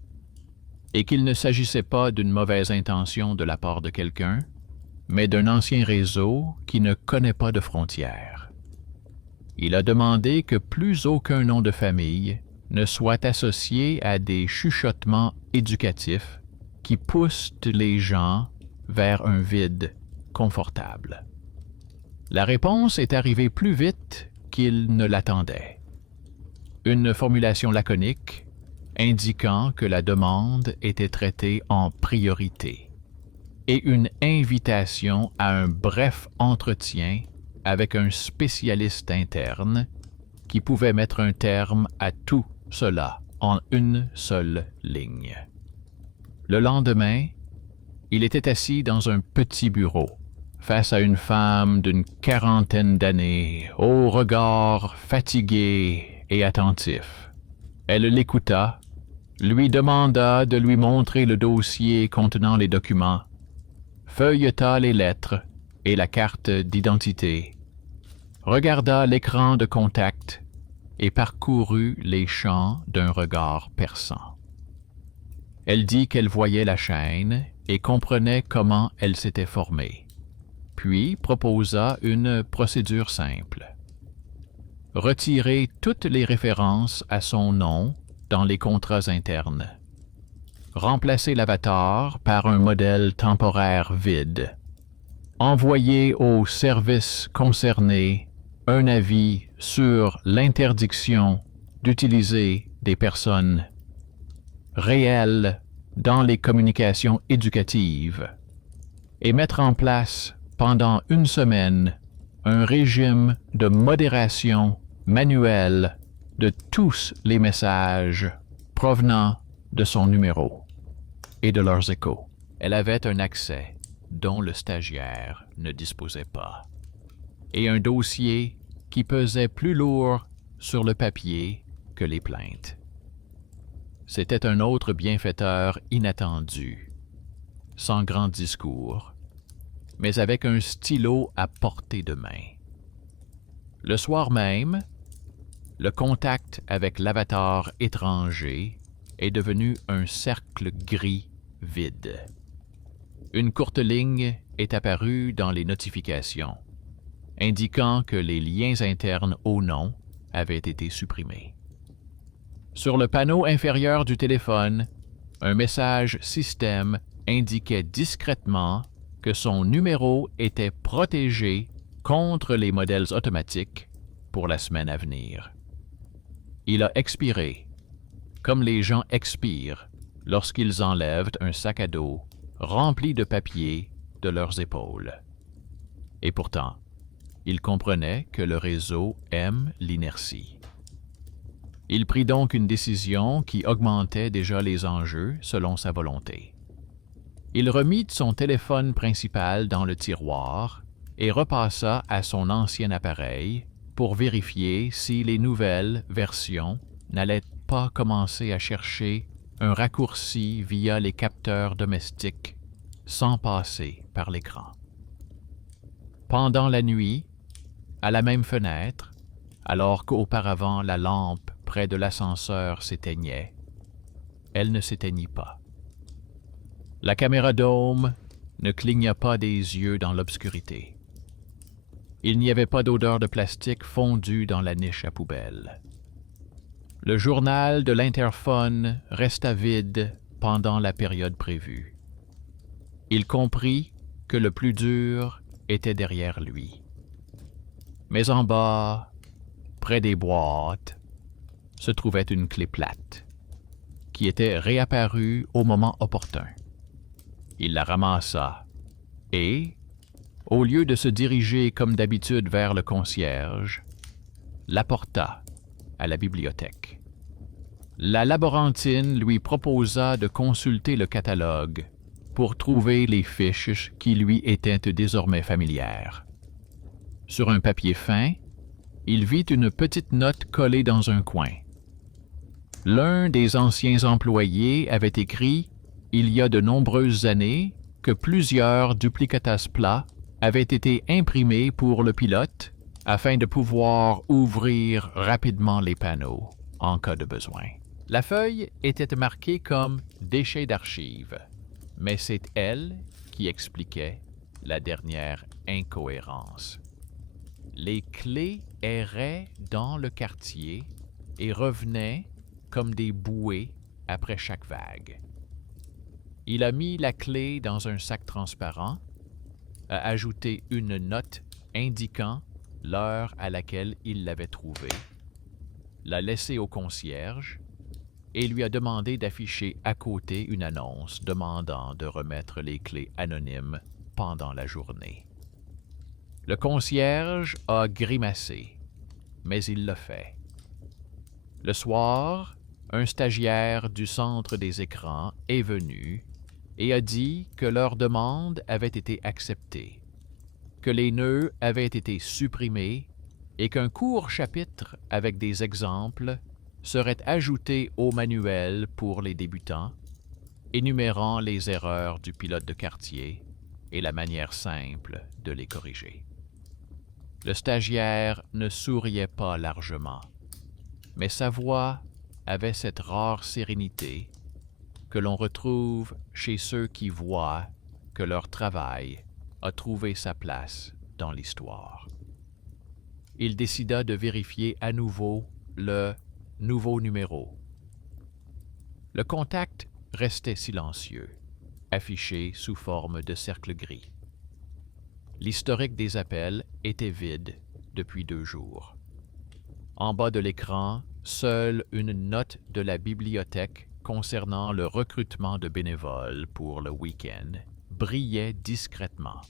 et qu'il ne s'agissait pas d'une mauvaise intention de la part de quelqu'un, mais d'un ancien réseau qui ne connaît pas de frontières. Il a demandé que plus aucun nom de famille ne soit associé à des chuchotements éducatifs qui poussent les gens vers un vide confortable. La réponse est arrivée plus vite qu'il ne l'attendait. Une formulation laconique indiquant que la demande était traitée en priorité et une invitation à un bref entretien avec un spécialiste interne qui pouvait mettre un terme à tout cela en une seule ligne. Le lendemain, il était assis dans un petit bureau, face à une femme d'une 40aine d'années, au regard fatigué et attentif. Elle l'écouta, lui demanda de lui montrer le dossier contenant les documents, feuilleta les lettres et la carte d'identité, regarda l'écran de contact et parcourut les champs d'un regard perçant. Elle dit qu'elle voyait la chaîne et comprenait comment elle s'était formée, puis proposa une procédure simple. Retirer toutes les références à son nom dans les contrats internes. Remplacer l'avatar par un modèle temporaire vide. Envoyer au service concerné un avis sur l'interdiction d'utiliser des personnes réelles dans les communications éducatives et mettre en place pendant une semaine un régime de modération manuelle de tous les messages provenant de son numéro. et de leurs échos. Elle avait un accès dont le stagiaire ne disposait pas, et un dossier qui pesait plus lourd sur le papier que les plaintes. C'était un autre bienfaiteur inattendu, sans grand discours, mais avec un stylo à portée de main. Le soir même, le contact avec l'avatar étranger est devenu un cercle gris vide. Une courte ligne est apparue dans les notifications, indiquant que les liens internes au nom avaient été supprimés. Sur le panneau inférieur du téléphone, un message système indiquait discrètement que son numéro était protégé contre les modèles automatiques pour la semaine à venir. Il a expiré, comme les gens expirent lorsqu'ils enlèvent un sac à dos rempli de papier de leurs épaules. Et pourtant, il comprenait que le réseau aime l'inertie. Il prit donc une décision qui augmentait déjà les enjeux selon sa volonté. Il remit son téléphone principal dans le tiroir et repassa à son ancien appareil pour vérifier si les nouvelles versions n'allaient pas commencer à chercher un raccourci via les capteurs domestiques sans passer par l'écran. Pendant la nuit, à la même fenêtre, alors qu'auparavant la lampe près de l'ascenseur s'éteignait, elle ne s'éteignit pas. La caméra dôme ne cligna pas des yeux dans l'obscurité. Il n'y avait pas d'odeur de plastique fondue dans la niche à poubelle. Le journal de l'interphone resta vide pendant la période prévue. Il comprit que le plus dur était derrière lui. Mais en bas, près des boîtes, se trouvait une clé plate, qui était réapparue au moment opportun. Il la ramassa et, au lieu de se diriger comme d'habitude vers le concierge, l'apporta à la bibliothèque. La laborantine lui proposa de consulter le catalogue pour trouver les fiches qui lui étaient désormais familières. Sur un papier fin, il vit une petite note collée dans un coin. L'un des anciens employés avait écrit, il y a de nombreuses années, que plusieurs duplicatas plats avaient été imprimés pour le pilote afin de pouvoir ouvrir rapidement les panneaux en cas de besoin. La feuille était marquée comme « déchet d'archives », mais c'est elle qui expliquait la dernière incohérence. Les clés erraient dans le quartier et revenaient comme des bouées après chaque vague. Il a mis la clé dans un sac transparent, a ajouté une note indiquant l'heure à laquelle il l'avait trouvée, l'a laissé au concierge et lui a demandé d'afficher à côté une annonce demandant de remettre les clés anonymes pendant la journée. Le concierge a grimacé, mais il l'a fait. Le soir, un stagiaire du centre des écrans est venu et a dit que leur demande avait été acceptée, que les nœuds avaient été supprimés et qu'un court chapitre avec des exemples serait ajouté au manuel pour les débutants, énumérant les erreurs du pilote de quartier et la manière simple de les corriger. Le stagiaire ne souriait pas largement, mais sa voix avait cette rare sérénité que l'on retrouve chez ceux qui voient que leur travail a trouvé sa place dans l'histoire. Il décida de vérifier à nouveau le nouveau numéro. Le contact restait silencieux, affiché sous forme de cercle gris. L'historique des appels était vide depuis 2 jours. En bas de l'écran, seule une note de la bibliothèque concernant le recrutement de bénévoles pour le week-end brillait discrètement.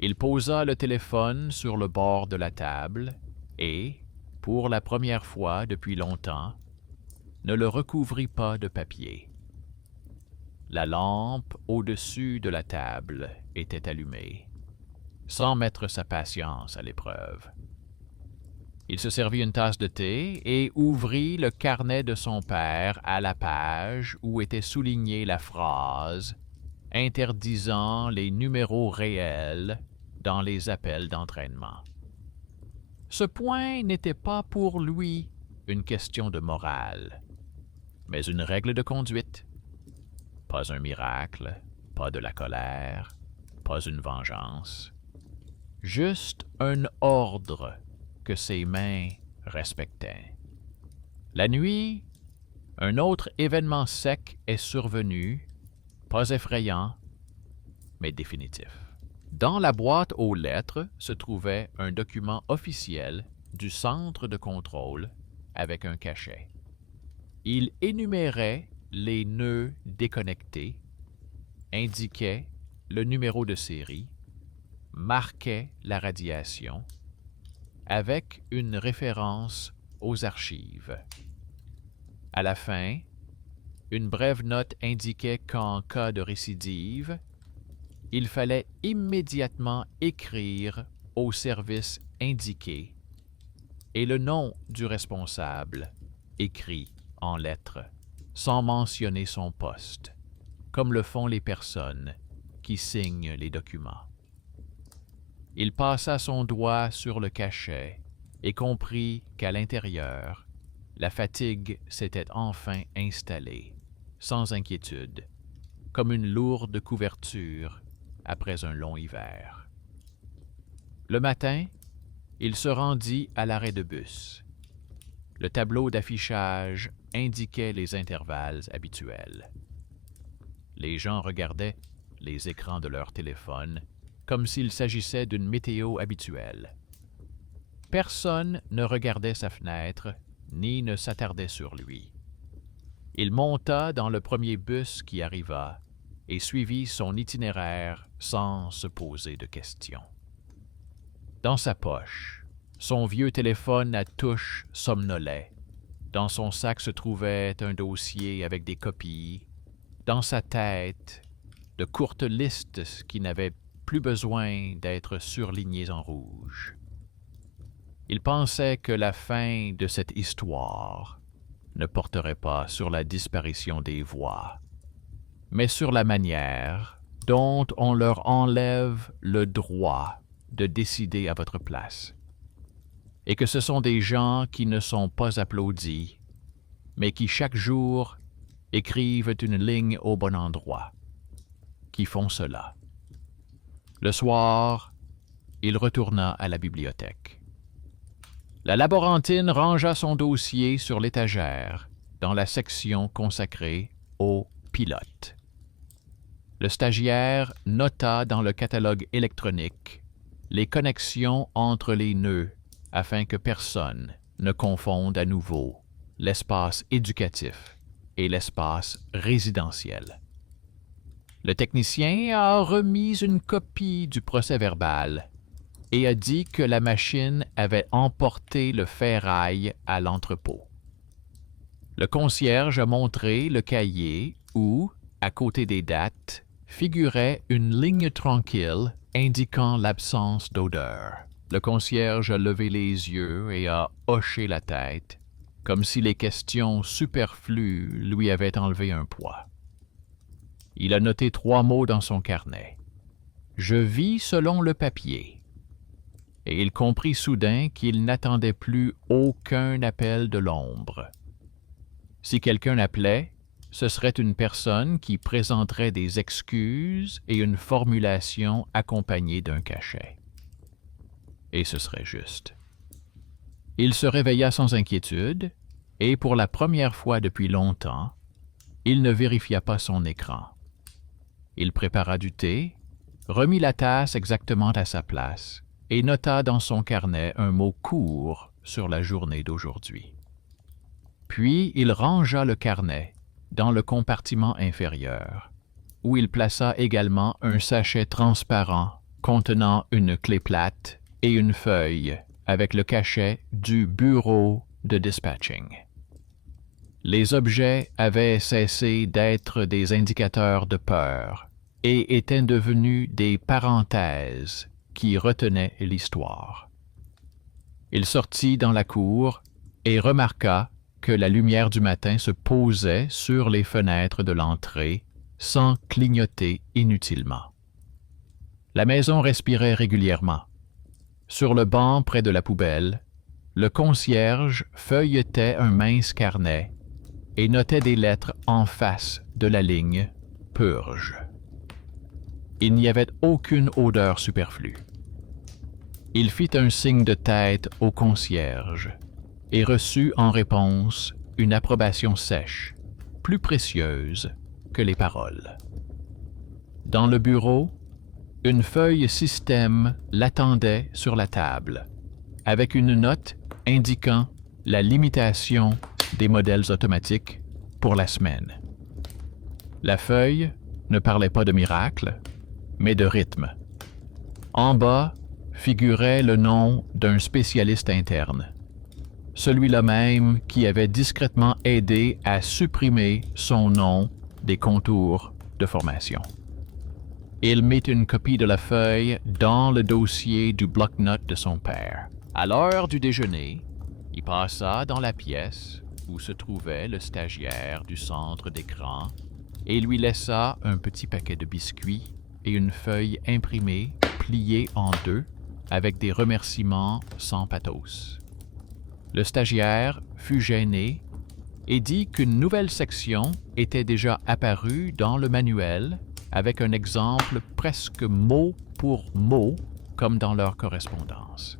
Il posa le téléphone sur le bord de la table et, pour la première fois depuis longtemps, ne le recouvrit pas de papier. La lampe au-dessus de la table était allumée, sans mettre sa patience à l'épreuve. Il se servit une tasse de thé et ouvrit le carnet de son père à la page où était soulignée la phrase interdisant les numéros réels dans les appels d'entraînement. Ce point n'était pas pour lui une question de morale, mais une règle de conduite. Pas un miracle, pas de la colère, pas une vengeance. Juste un ordre que ses mains respectaient. La nuit, un autre événement sec est survenu, pas effrayant, mais définitif. Dans la boîte aux lettres se trouvait un document officiel du centre de contrôle avec un cachet. Il énumérait les nœuds déconnectés, indiquait le numéro de série, marquait la radiation, avec une référence aux archives. À la fin, une brève note indiquait qu'en cas de récidive, il fallait immédiatement écrire au service indiqué et le nom du responsable, écrit en lettres, sans mentionner son poste, comme le font les personnes qui signent les documents. Il passa son doigt sur le cachet et comprit qu'à l'intérieur, la fatigue s'était enfin installée, sans inquiétude, comme une lourde couverture après un long hiver. Le matin, il se rendit à l'arrêt de bus. Le tableau d'affichage indiquait les intervalles habituels. Les gens regardaient les écrans de leur téléphone comme s'il s'agissait d'une météo habituelle. Personne ne regardait sa fenêtre ni ne s'attardait sur lui. Il monta dans le premier bus qui arriva et suivit son itinéraire sans se poser de questions. Dans sa poche, son vieux téléphone à touche somnolait. Dans son sac se trouvait un dossier avec des copies. Dans sa tête, de courtes listes qui n'avaient plus besoin d'être surlignées en rouge. Il pensait que la fin de cette histoire ne porterait pas sur la disparition des voix, mais sur la manière dont on leur enlève le droit de décider à votre place, et que ce sont des gens qui ne sont pas applaudis, mais qui chaque jour écrivent une ligne au bon endroit, qui font cela. Le soir, il retourna à la bibliothèque. La laborantine rangea son dossier sur l'étagère dans la section consacrée aux pilotes. Le stagiaire nota dans le catalogue électronique les connexions entre les nœuds afin que personne ne confonde à nouveau l'espace éducatif et l'espace résidentiel. Le technicien a remis une copie du procès-verbal et a dit que la machine avait emporté le ferraille à l'entrepôt. Le concierge a montré le cahier où, à côté des dates, figurait une ligne tranquille indiquant l'absence d'odeur. Le concierge a levé les yeux et a hoché la tête, comme si les questions superflues lui avaient enlevé un poids. Il a noté 3 mots dans son carnet. « Je vis selon le papier ». Et il comprit soudain qu'il n'attendait plus aucun appel de l'ombre. Si quelqu'un appelait, ce serait une personne qui présenterait des excuses et une formulation accompagnée d'un cachet. Et ce serait juste. Il se réveilla sans inquiétude, et pour la première fois depuis longtemps, il ne vérifia pas son écran. Il prépara du thé, remit la tasse exactement à sa place, et nota dans son carnet un mot court sur la journée d'aujourd'hui. Puis il rangea le carnet dans le compartiment inférieur, où il plaça également un sachet transparent contenant une clé plate et une feuille avec le cachet du bureau de dispatching. Les objets avaient cessé d'être des indicateurs de peur et étaient devenus des parenthèses qui retenaient l'histoire. Il sortit dans la cour et remarqua que la lumière du matin se posait sur les fenêtres de l'entrée sans clignoter inutilement. La maison respirait régulièrement. Sur le banc près de la poubelle, le concierge feuilletait un mince carnet et notait des lettres en face de la ligne « Purge ». Il n'y avait aucune odeur superflue. Il fit un signe de tête au concierge et reçut en réponse une approbation sèche, plus précieuse que les paroles. Dans le bureau, une feuille système l'attendait sur la table, avec une note indiquant la limitation des modèles automatiques pour la semaine. La feuille ne parlait pas de miracle, mais de rythme. En bas figurait le nom d'un spécialiste interne, celui-là même qui avait discrètement aidé à supprimer son nom des contours de formation. Il mit une copie de la feuille dans le dossier du bloc-notes de son père. À l'heure du déjeuner, il passa dans la pièce où se trouvait le stagiaire du centre d'écran et lui laissa un petit paquet de biscuits et une feuille imprimée pliée en deux avec des remerciements sans pathos. Le stagiaire fut gêné et dit qu'une nouvelle section était déjà apparue dans le manuel avec un exemple presque mot pour mot comme dans leur correspondance.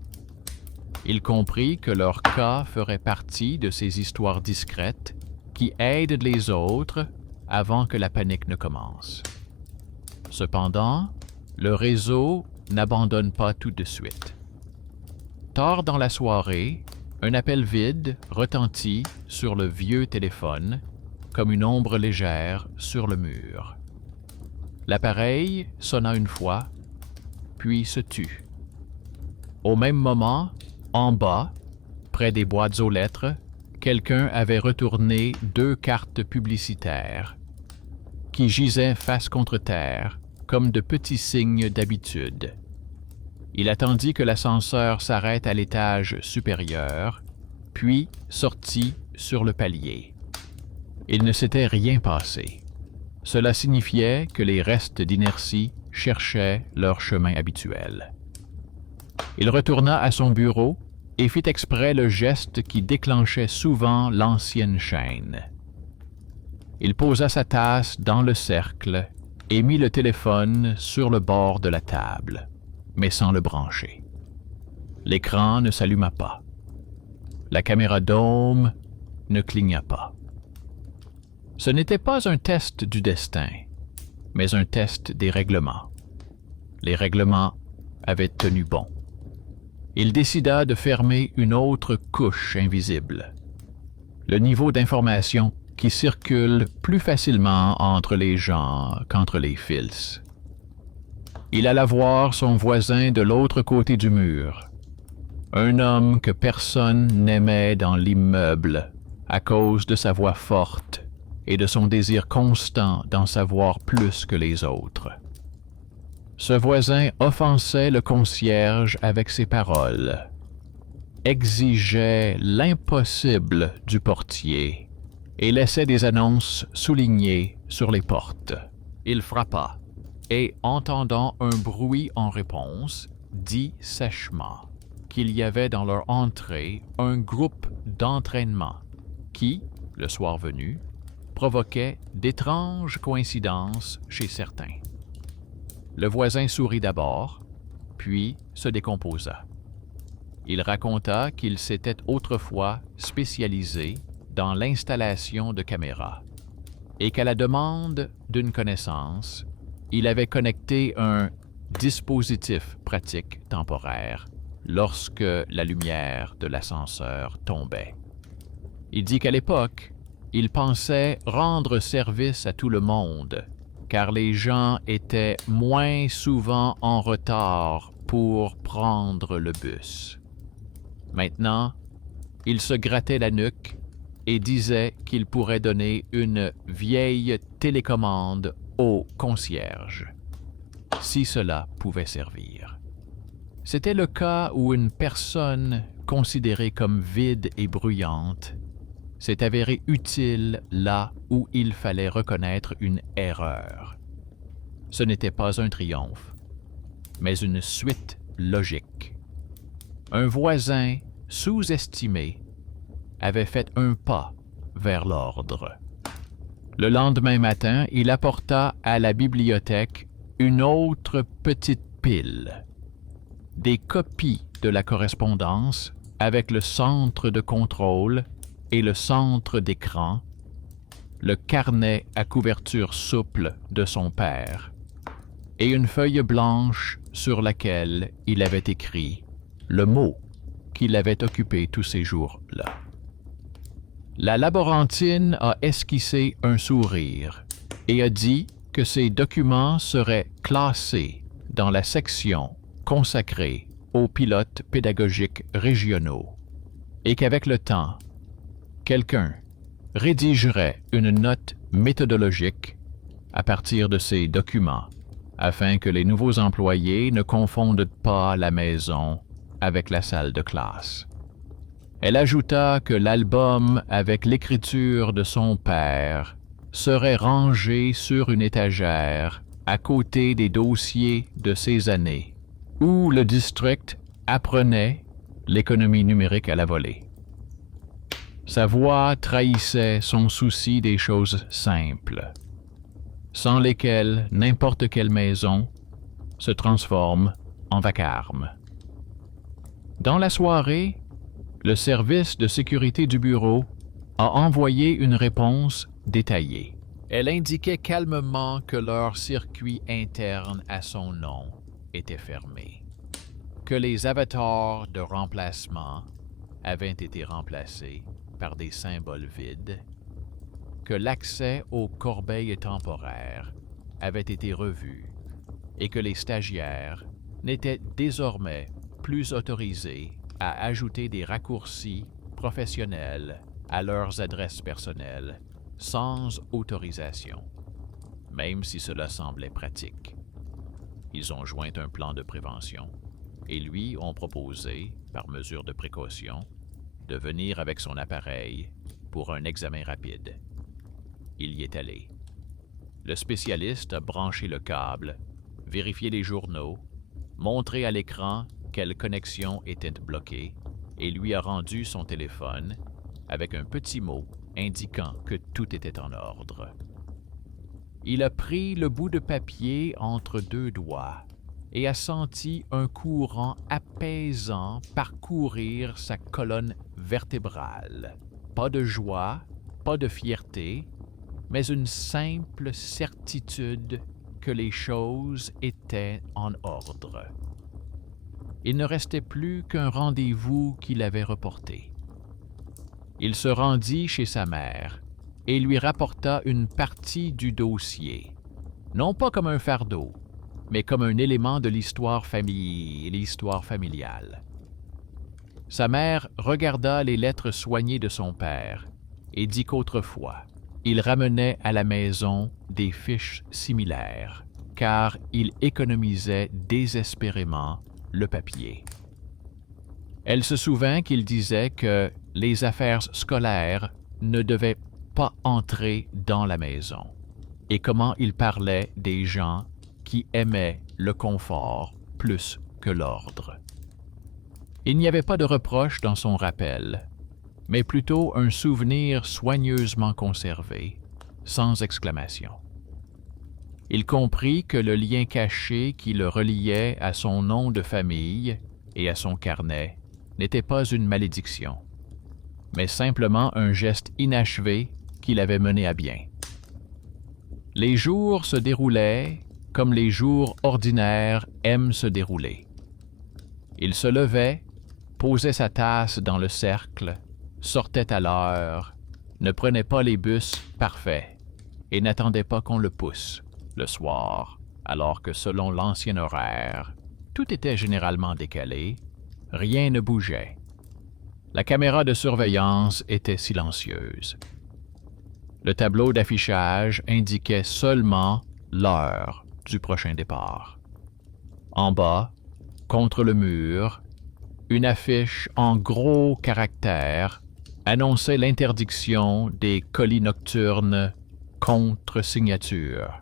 Il comprit que leur cas ferait partie de ces histoires discrètes qui aident les autres avant que la panique ne commence. Cependant, le réseau n'abandonne pas tout de suite. Tard dans la soirée, un appel vide retentit sur le vieux téléphone comme une ombre légère sur le mur. L'appareil sonna une fois, puis se tut. Au même moment, en bas, près des boîtes aux lettres, quelqu'un avait retourné 2 cartes publicitaires qui gisaient face contre terre comme de petits signes d'habitude. Il attendit que l'ascenseur s'arrête à l'étage supérieur, puis sortit sur le palier. Il ne s'était rien passé. Cela signifiait que les restes d'inertie cherchaient leur chemin habituel. Il retourna à son bureau et fit exprès le geste qui déclenchait souvent l'ancienne chaîne. Il posa sa tasse dans le cercle et mit le téléphone sur le bord de la table, mais sans le brancher. L'écran ne s'alluma pas. La caméra dôme ne cligna pas. Ce n'était pas un test du destin, mais un test des règlements. Les règlements avaient tenu bon. Il décida de fermer une autre couche invisible, le niveau d'information qui circule plus facilement entre les gens qu'entre les fils. Il alla voir son voisin de l'autre côté du mur, un homme que personne n'aimait dans l'immeuble à cause de sa voix forte et de son désir constant d'en savoir plus que les autres. Ce voisin offensait le concierge avec ses paroles, exigeait l'impossible du portier et laissait des annonces soulignées sur les portes. Il frappa et, entendant un bruit en réponse, dit sèchement qu'il y avait dans leur entrée un groupe d'entraînement qui, le soir venu, provoquait d'étranges coïncidences chez certains. Le voisin sourit d'abord, puis se décomposa. Il raconta qu'il s'était autrefois spécialisé dans l'installation de caméras et qu'à la demande d'une connaissance, il avait connecté un dispositif pratique temporaire lorsque la lumière de l'ascenseur tombait. Il dit qu'à l'époque, il pensait rendre service à tout le monde, car les gens étaient moins souvent en retard pour prendre le bus. Maintenant, il se grattait la nuque et disait qu'il pourrait donner une vieille télécommande au concierge, si cela pouvait servir. C'était le cas où une personne considérée comme vide et bruyante s'est avérée utile là où il fallait reconnaître une erreur. Ce n'était pas un triomphe, mais une suite logique. Un voisin sous-estimé avait fait un pas vers l'ordre. Le lendemain matin, il apporta à la bibliothèque une autre petite pile, des copies de la correspondance avec le centre de contrôle et le centre d'écran, le carnet à couverture souple de son père, et une feuille blanche sur laquelle il avait écrit le mot qui l'avait occupé tous ces jours-là. La laborantine a esquissé un sourire et a dit que ces documents seraient classés dans la section consacrée aux pilotes pédagogiques régionaux et qu'avec le temps, quelqu'un rédigerait une note méthodologique à partir de ces documents afin que les nouveaux employés ne confondent pas la maison avec la salle de classe. Elle ajouta que l'album avec l'écriture de son père serait rangé sur une étagère à côté des dossiers de ses années, où le district apprenait l'économie numérique à la volée. Sa voix trahissait son souci des choses simples, sans lesquelles n'importe quelle maison se transforme en vacarme. Dans la soirée, le service de sécurité du bureau a envoyé une réponse détaillée. Elle indiquait calmement que leur circuit interne à son nom était fermé, que les avatars de remplacement avaient été remplacés par des symboles vides, que l'accès aux corbeilles temporaires avait été revu et que les stagiaires n'étaient désormais plus autorisés à ajouter des raccourcis professionnels à leurs adresses personnelles sans autorisation, même si cela semblait pratique. Ils ont joint un plan de prévention et lui ont proposé, par mesure de précaution, de venir avec son appareil pour un examen rapide. Il y est allé. Le spécialiste a branché le câble, vérifié les journaux, montré à l'écran quelle connexion était bloquée et lui a rendu son téléphone avec un petit mot indiquant que tout était en ordre. Il a pris le bout de papier entre deux doigts et a senti un courant apaisant parcourir sa colonne vertébrale. Pas de joie, pas de fierté, mais une simple certitude que les choses étaient en ordre. Il ne restait plus qu'un rendez-vous qu'il avait reporté. Il se rendit chez sa mère et lui rapporta une partie du dossier, non pas comme un fardeau, mais comme un élément de l'histoire familiale. Sa mère regarda les lettres soignées de son père et dit qu'autrefois, il ramenait à la maison des fiches similaires, car il économisait désespérément le papier. Elle se souvint qu'il disait que les affaires scolaires ne devaient pas entrer dans la maison, et comment il parlait des gens qui aimaient le confort plus que l'ordre. Il n'y avait pas de reproche dans son rappel, mais plutôt un souvenir soigneusement conservé, sans exclamation. Il comprit que le lien caché qui le reliait à son nom de famille et à son carnet n'était pas une malédiction, mais simplement un geste inachevé qu'il avait mené à bien. Les jours se déroulaient comme les jours ordinaires aiment se dérouler. Il se levait, posait sa tasse dans le cercle, sortait à l'heure, ne prenait pas les bus parfaits et n'attendait pas qu'on le pousse le soir, alors que selon l'ancien horaire, tout était généralement décalé, rien ne bougeait. La caméra de surveillance était silencieuse. Le tableau d'affichage indiquait seulement l'heure du prochain départ. En bas, contre le mur, une affiche en gros caractères annonçait l'interdiction des colis nocturnes contre signature.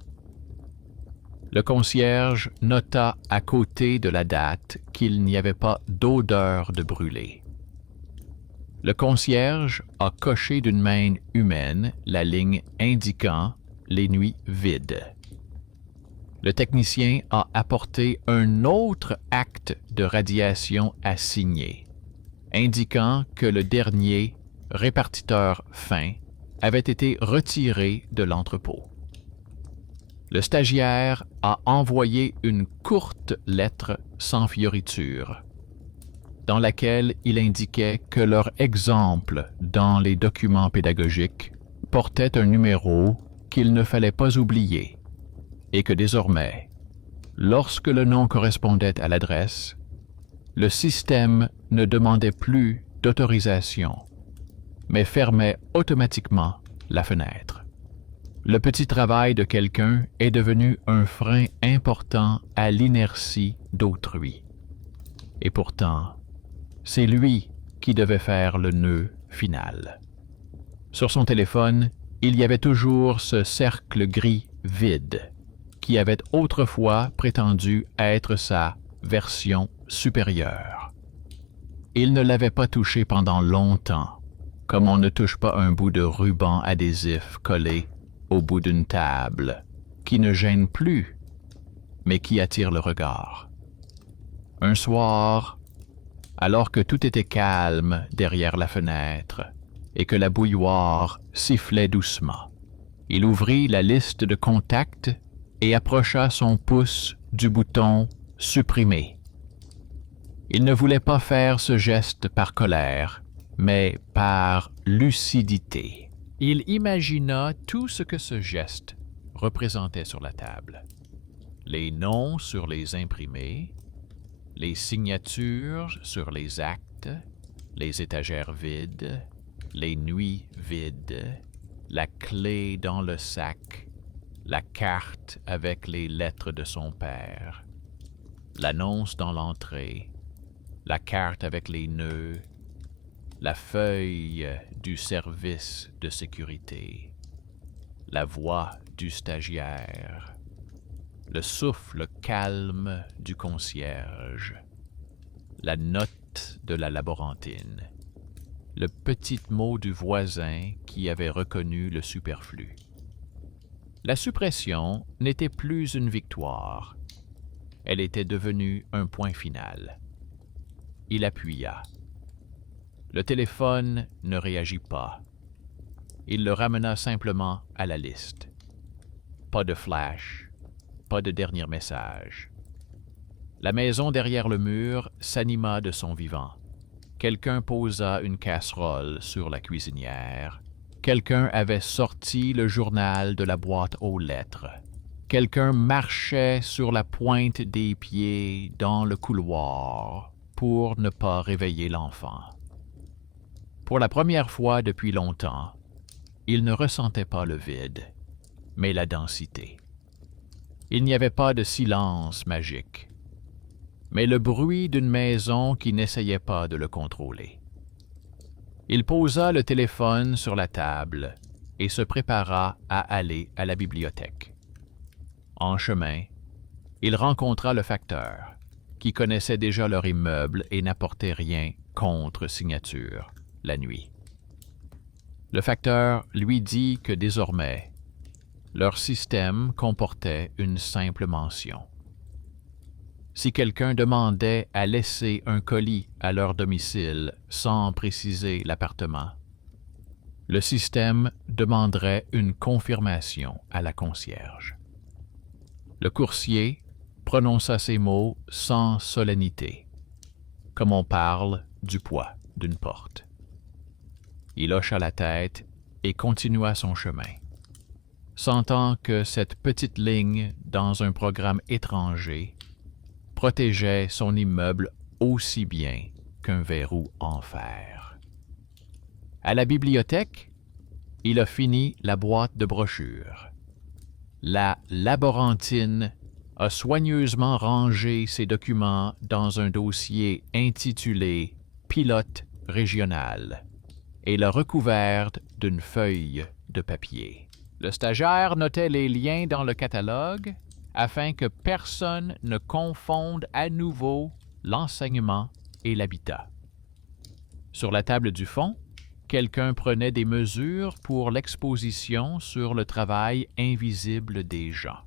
Le concierge nota à côté de la date qu'il n'y avait pas d'odeur de brûlé. Le concierge a coché d'une main humaine la ligne indiquant les nuits vides. Le technicien a apporté un autre acte de radiation à signer, indiquant que le dernier répartiteur fin avait été retiré de l'entrepôt. Le stagiaire a envoyé une courte lettre sans fioriture, dans laquelle il indiquait que leur exemple dans les documents pédagogiques portait un numéro qu'il ne fallait pas oublier et que désormais, lorsque le nom correspondait à l'adresse, le système ne demandait plus d'autorisation, mais fermait automatiquement la fenêtre. Le petit travail de quelqu'un est devenu un frein important à l'inertie d'autrui. Et pourtant, c'est lui qui devait faire le nœud final. Sur son téléphone, il y avait toujours ce cercle gris vide qui avait autrefois prétendu être sa version supérieure. Il ne l'avait pas touché pendant longtemps, comme on ne touche pas un bout de ruban adhésif collé au bout d'une table, qui ne gêne plus, mais qui attire le regard. Un soir, alors que tout était calme derrière la fenêtre et que la bouilloire sifflait doucement, il ouvrit la liste de contacts et approcha son pouce du bouton « Supprimer ». Il ne voulait pas faire ce geste par colère, mais par lucidité. Il imagina tout ce que ce geste représentait sur la table. Les noms sur les imprimés, les signatures sur les actes, les étagères vides, les nuits vides, la clé dans le sac, la carte avec les lettres de son père, l'annonce dans l'entrée, la carte avec les nœuds, la feuille du service de sécurité, la voix du stagiaire, le souffle calme du concierge, la note de la laborantine, le petit mot du voisin qui avait reconnu le superflu. La suppression n'était plus une victoire. Elle était devenue un point final. Il appuya. Le téléphone ne réagit pas. Il le ramena simplement à la liste. Pas de flash, pas de dernier message. La maison derrière le mur s'anima de son vivant. Quelqu'un posa une casserole sur la cuisinière. Quelqu'un avait sorti le journal de la boîte aux lettres. Quelqu'un marchait sur la pointe des pieds dans le couloir pour ne pas réveiller l'enfant. Pour la première fois depuis longtemps, il ne ressentait pas le vide, mais la densité. Il n'y avait pas de silence magique, mais le bruit d'une maison qui n'essayait pas de le contrôler. Il posa le téléphone sur la table et se prépara à aller à la bibliothèque. En chemin, il rencontra le facteur, qui connaissait déjà leur immeuble et n'apportait rien contre signature la nuit. Le facteur lui dit que désormais, leur système comportait une simple mention. Si quelqu'un demandait à laisser un colis à leur domicile sans préciser l'appartement, le système demanderait une confirmation à la concierge. Le coursier prononça ces mots sans solennité, comme on parle du poids d'une porte. Il hocha la tête et continua son chemin, sentant que cette petite ligne dans un programme étranger protégeait son immeuble aussi bien qu'un verrou en fer. À la bibliothèque, il a fini la boîte de brochures. La laborantine a soigneusement rangé ses documents dans un dossier intitulé « Pilote régional » et l'a recouverte d'une feuille de papier. Le stagiaire notait les liens dans le catalogue afin que personne ne confonde à nouveau l'enseignement et l'habitat. Sur la table du fond, quelqu'un prenait des mesures pour l'exposition sur le travail invisible des gens.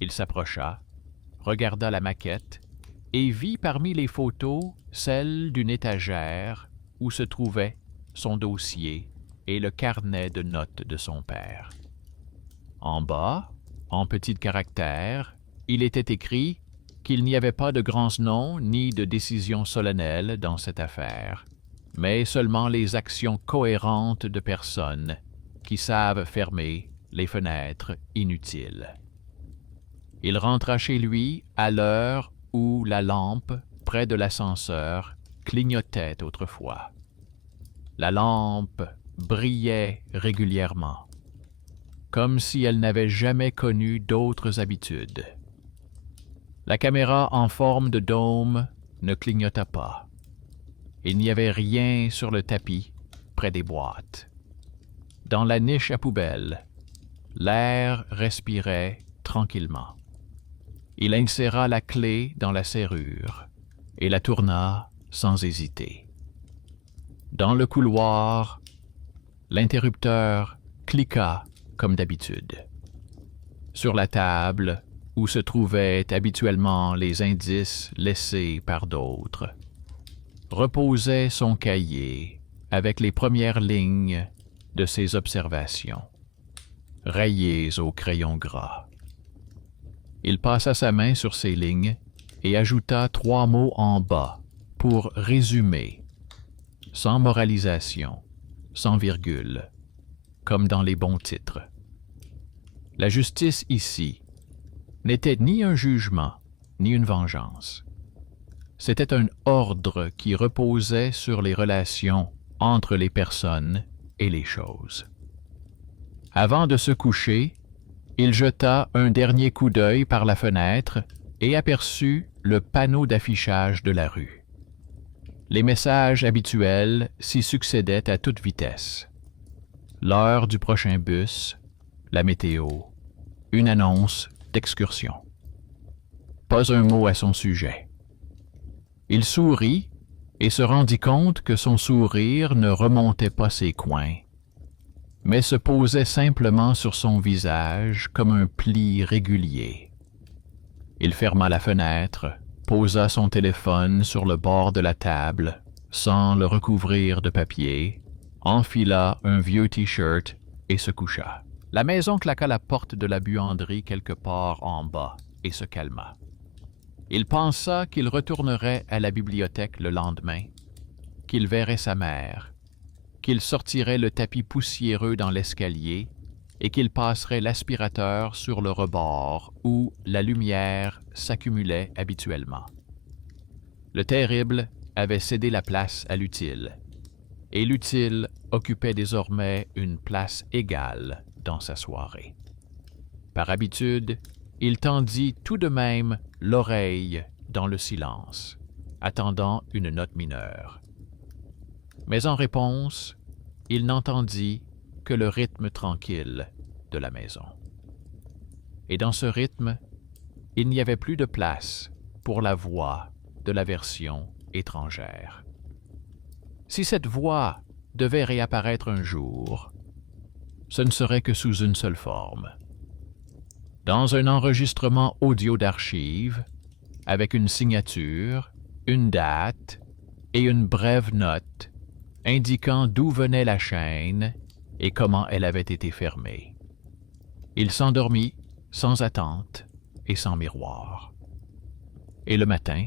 Il s'approcha, regarda la maquette et vit parmi les photos celle d'une étagère où se trouvait son dossier et le carnet de notes de son père. En bas, en petits caractères, il était écrit qu'il n'y avait pas de grands noms ni de décisions solennelles dans cette affaire, mais seulement les actions cohérentes de personnes qui savent fermer les fenêtres inutiles. Il rentra chez lui à l'heure où la lampe, près de l'ascenseur, clignotait autrefois. La lampe brillait régulièrement, comme si elle n'avait jamais connu d'autres habitudes. La caméra en forme de dôme ne clignota pas. Il n'y avait rien sur le tapis, près des boîtes. Dans la niche à poubelle, l'air respirait tranquillement. Il inséra la clé dans la serrure et la tourna sans hésiter. Dans le couloir, l'interrupteur cliqua comme d'habitude. Sur la table, où se trouvaient habituellement les indices laissés par d'autres, reposait son cahier avec les premières lignes de ses observations, rayées au crayon gras. Il passa sa main sur ces lignes et ajouta 3 mots en bas pour résumer, sans moralisation, sans virgule, comme dans les bons titres. La justice ici n'était ni un jugement, ni une vengeance. C'était un ordre qui reposait sur les relations entre les personnes et les choses. Avant de se coucher, il jeta un dernier coup d'œil par la fenêtre et aperçut le panneau d'affichage de la rue. Les messages habituels s'y succédaient à toute vitesse. L'heure du prochain bus, la météo, une annonce d'excursion. Pas un mot à son sujet. Il sourit et se rendit compte que son sourire ne remontait pas ses coins, mais se posait simplement sur son visage comme un pli régulier. Il ferma la fenêtre, posa son téléphone sur le bord de la table, sans le recouvrir de papier, enfila un vieux t-shirt et se coucha. La maison claqua la porte de la buanderie quelque part en bas et se calma. Il pensa qu'il retournerait à la bibliothèque le lendemain, qu'il verrait sa mère, qu'il sortirait le tapis poussiéreux dans l'escalier et qu'il passerait l'aspirateur sur le rebord où la lumière s'accumulait habituellement. Le terrible avait cédé la place à l'utile, et l'utile occupait désormais une place égale dans sa soirée. Par habitude, il tendit tout de même l'oreille dans le silence, attendant une note mineure. Mais en réponse, il n'entendit que le rythme tranquille de la maison. Et dans ce rythme, il n'y avait plus de place pour la voix de la version étrangère. Si cette voix devait réapparaître un jour, ce ne serait que sous une seule forme. Dans un enregistrement audio d'archives, avec une signature, une date et une brève note indiquant d'où venait la chaîne et comment elle avait été fermée. Il s'endormit sans attente et sans miroir. Et le matin,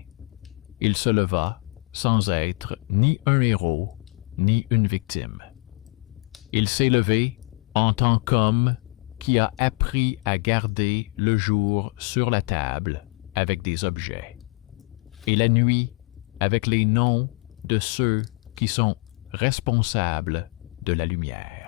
il se leva sans être ni un héros ni une victime. Il s'est levé en tant qu'homme qui a appris à garder le jour sur la table avec des objets, et la nuit avec les noms de ceux qui sont responsable de la lumière.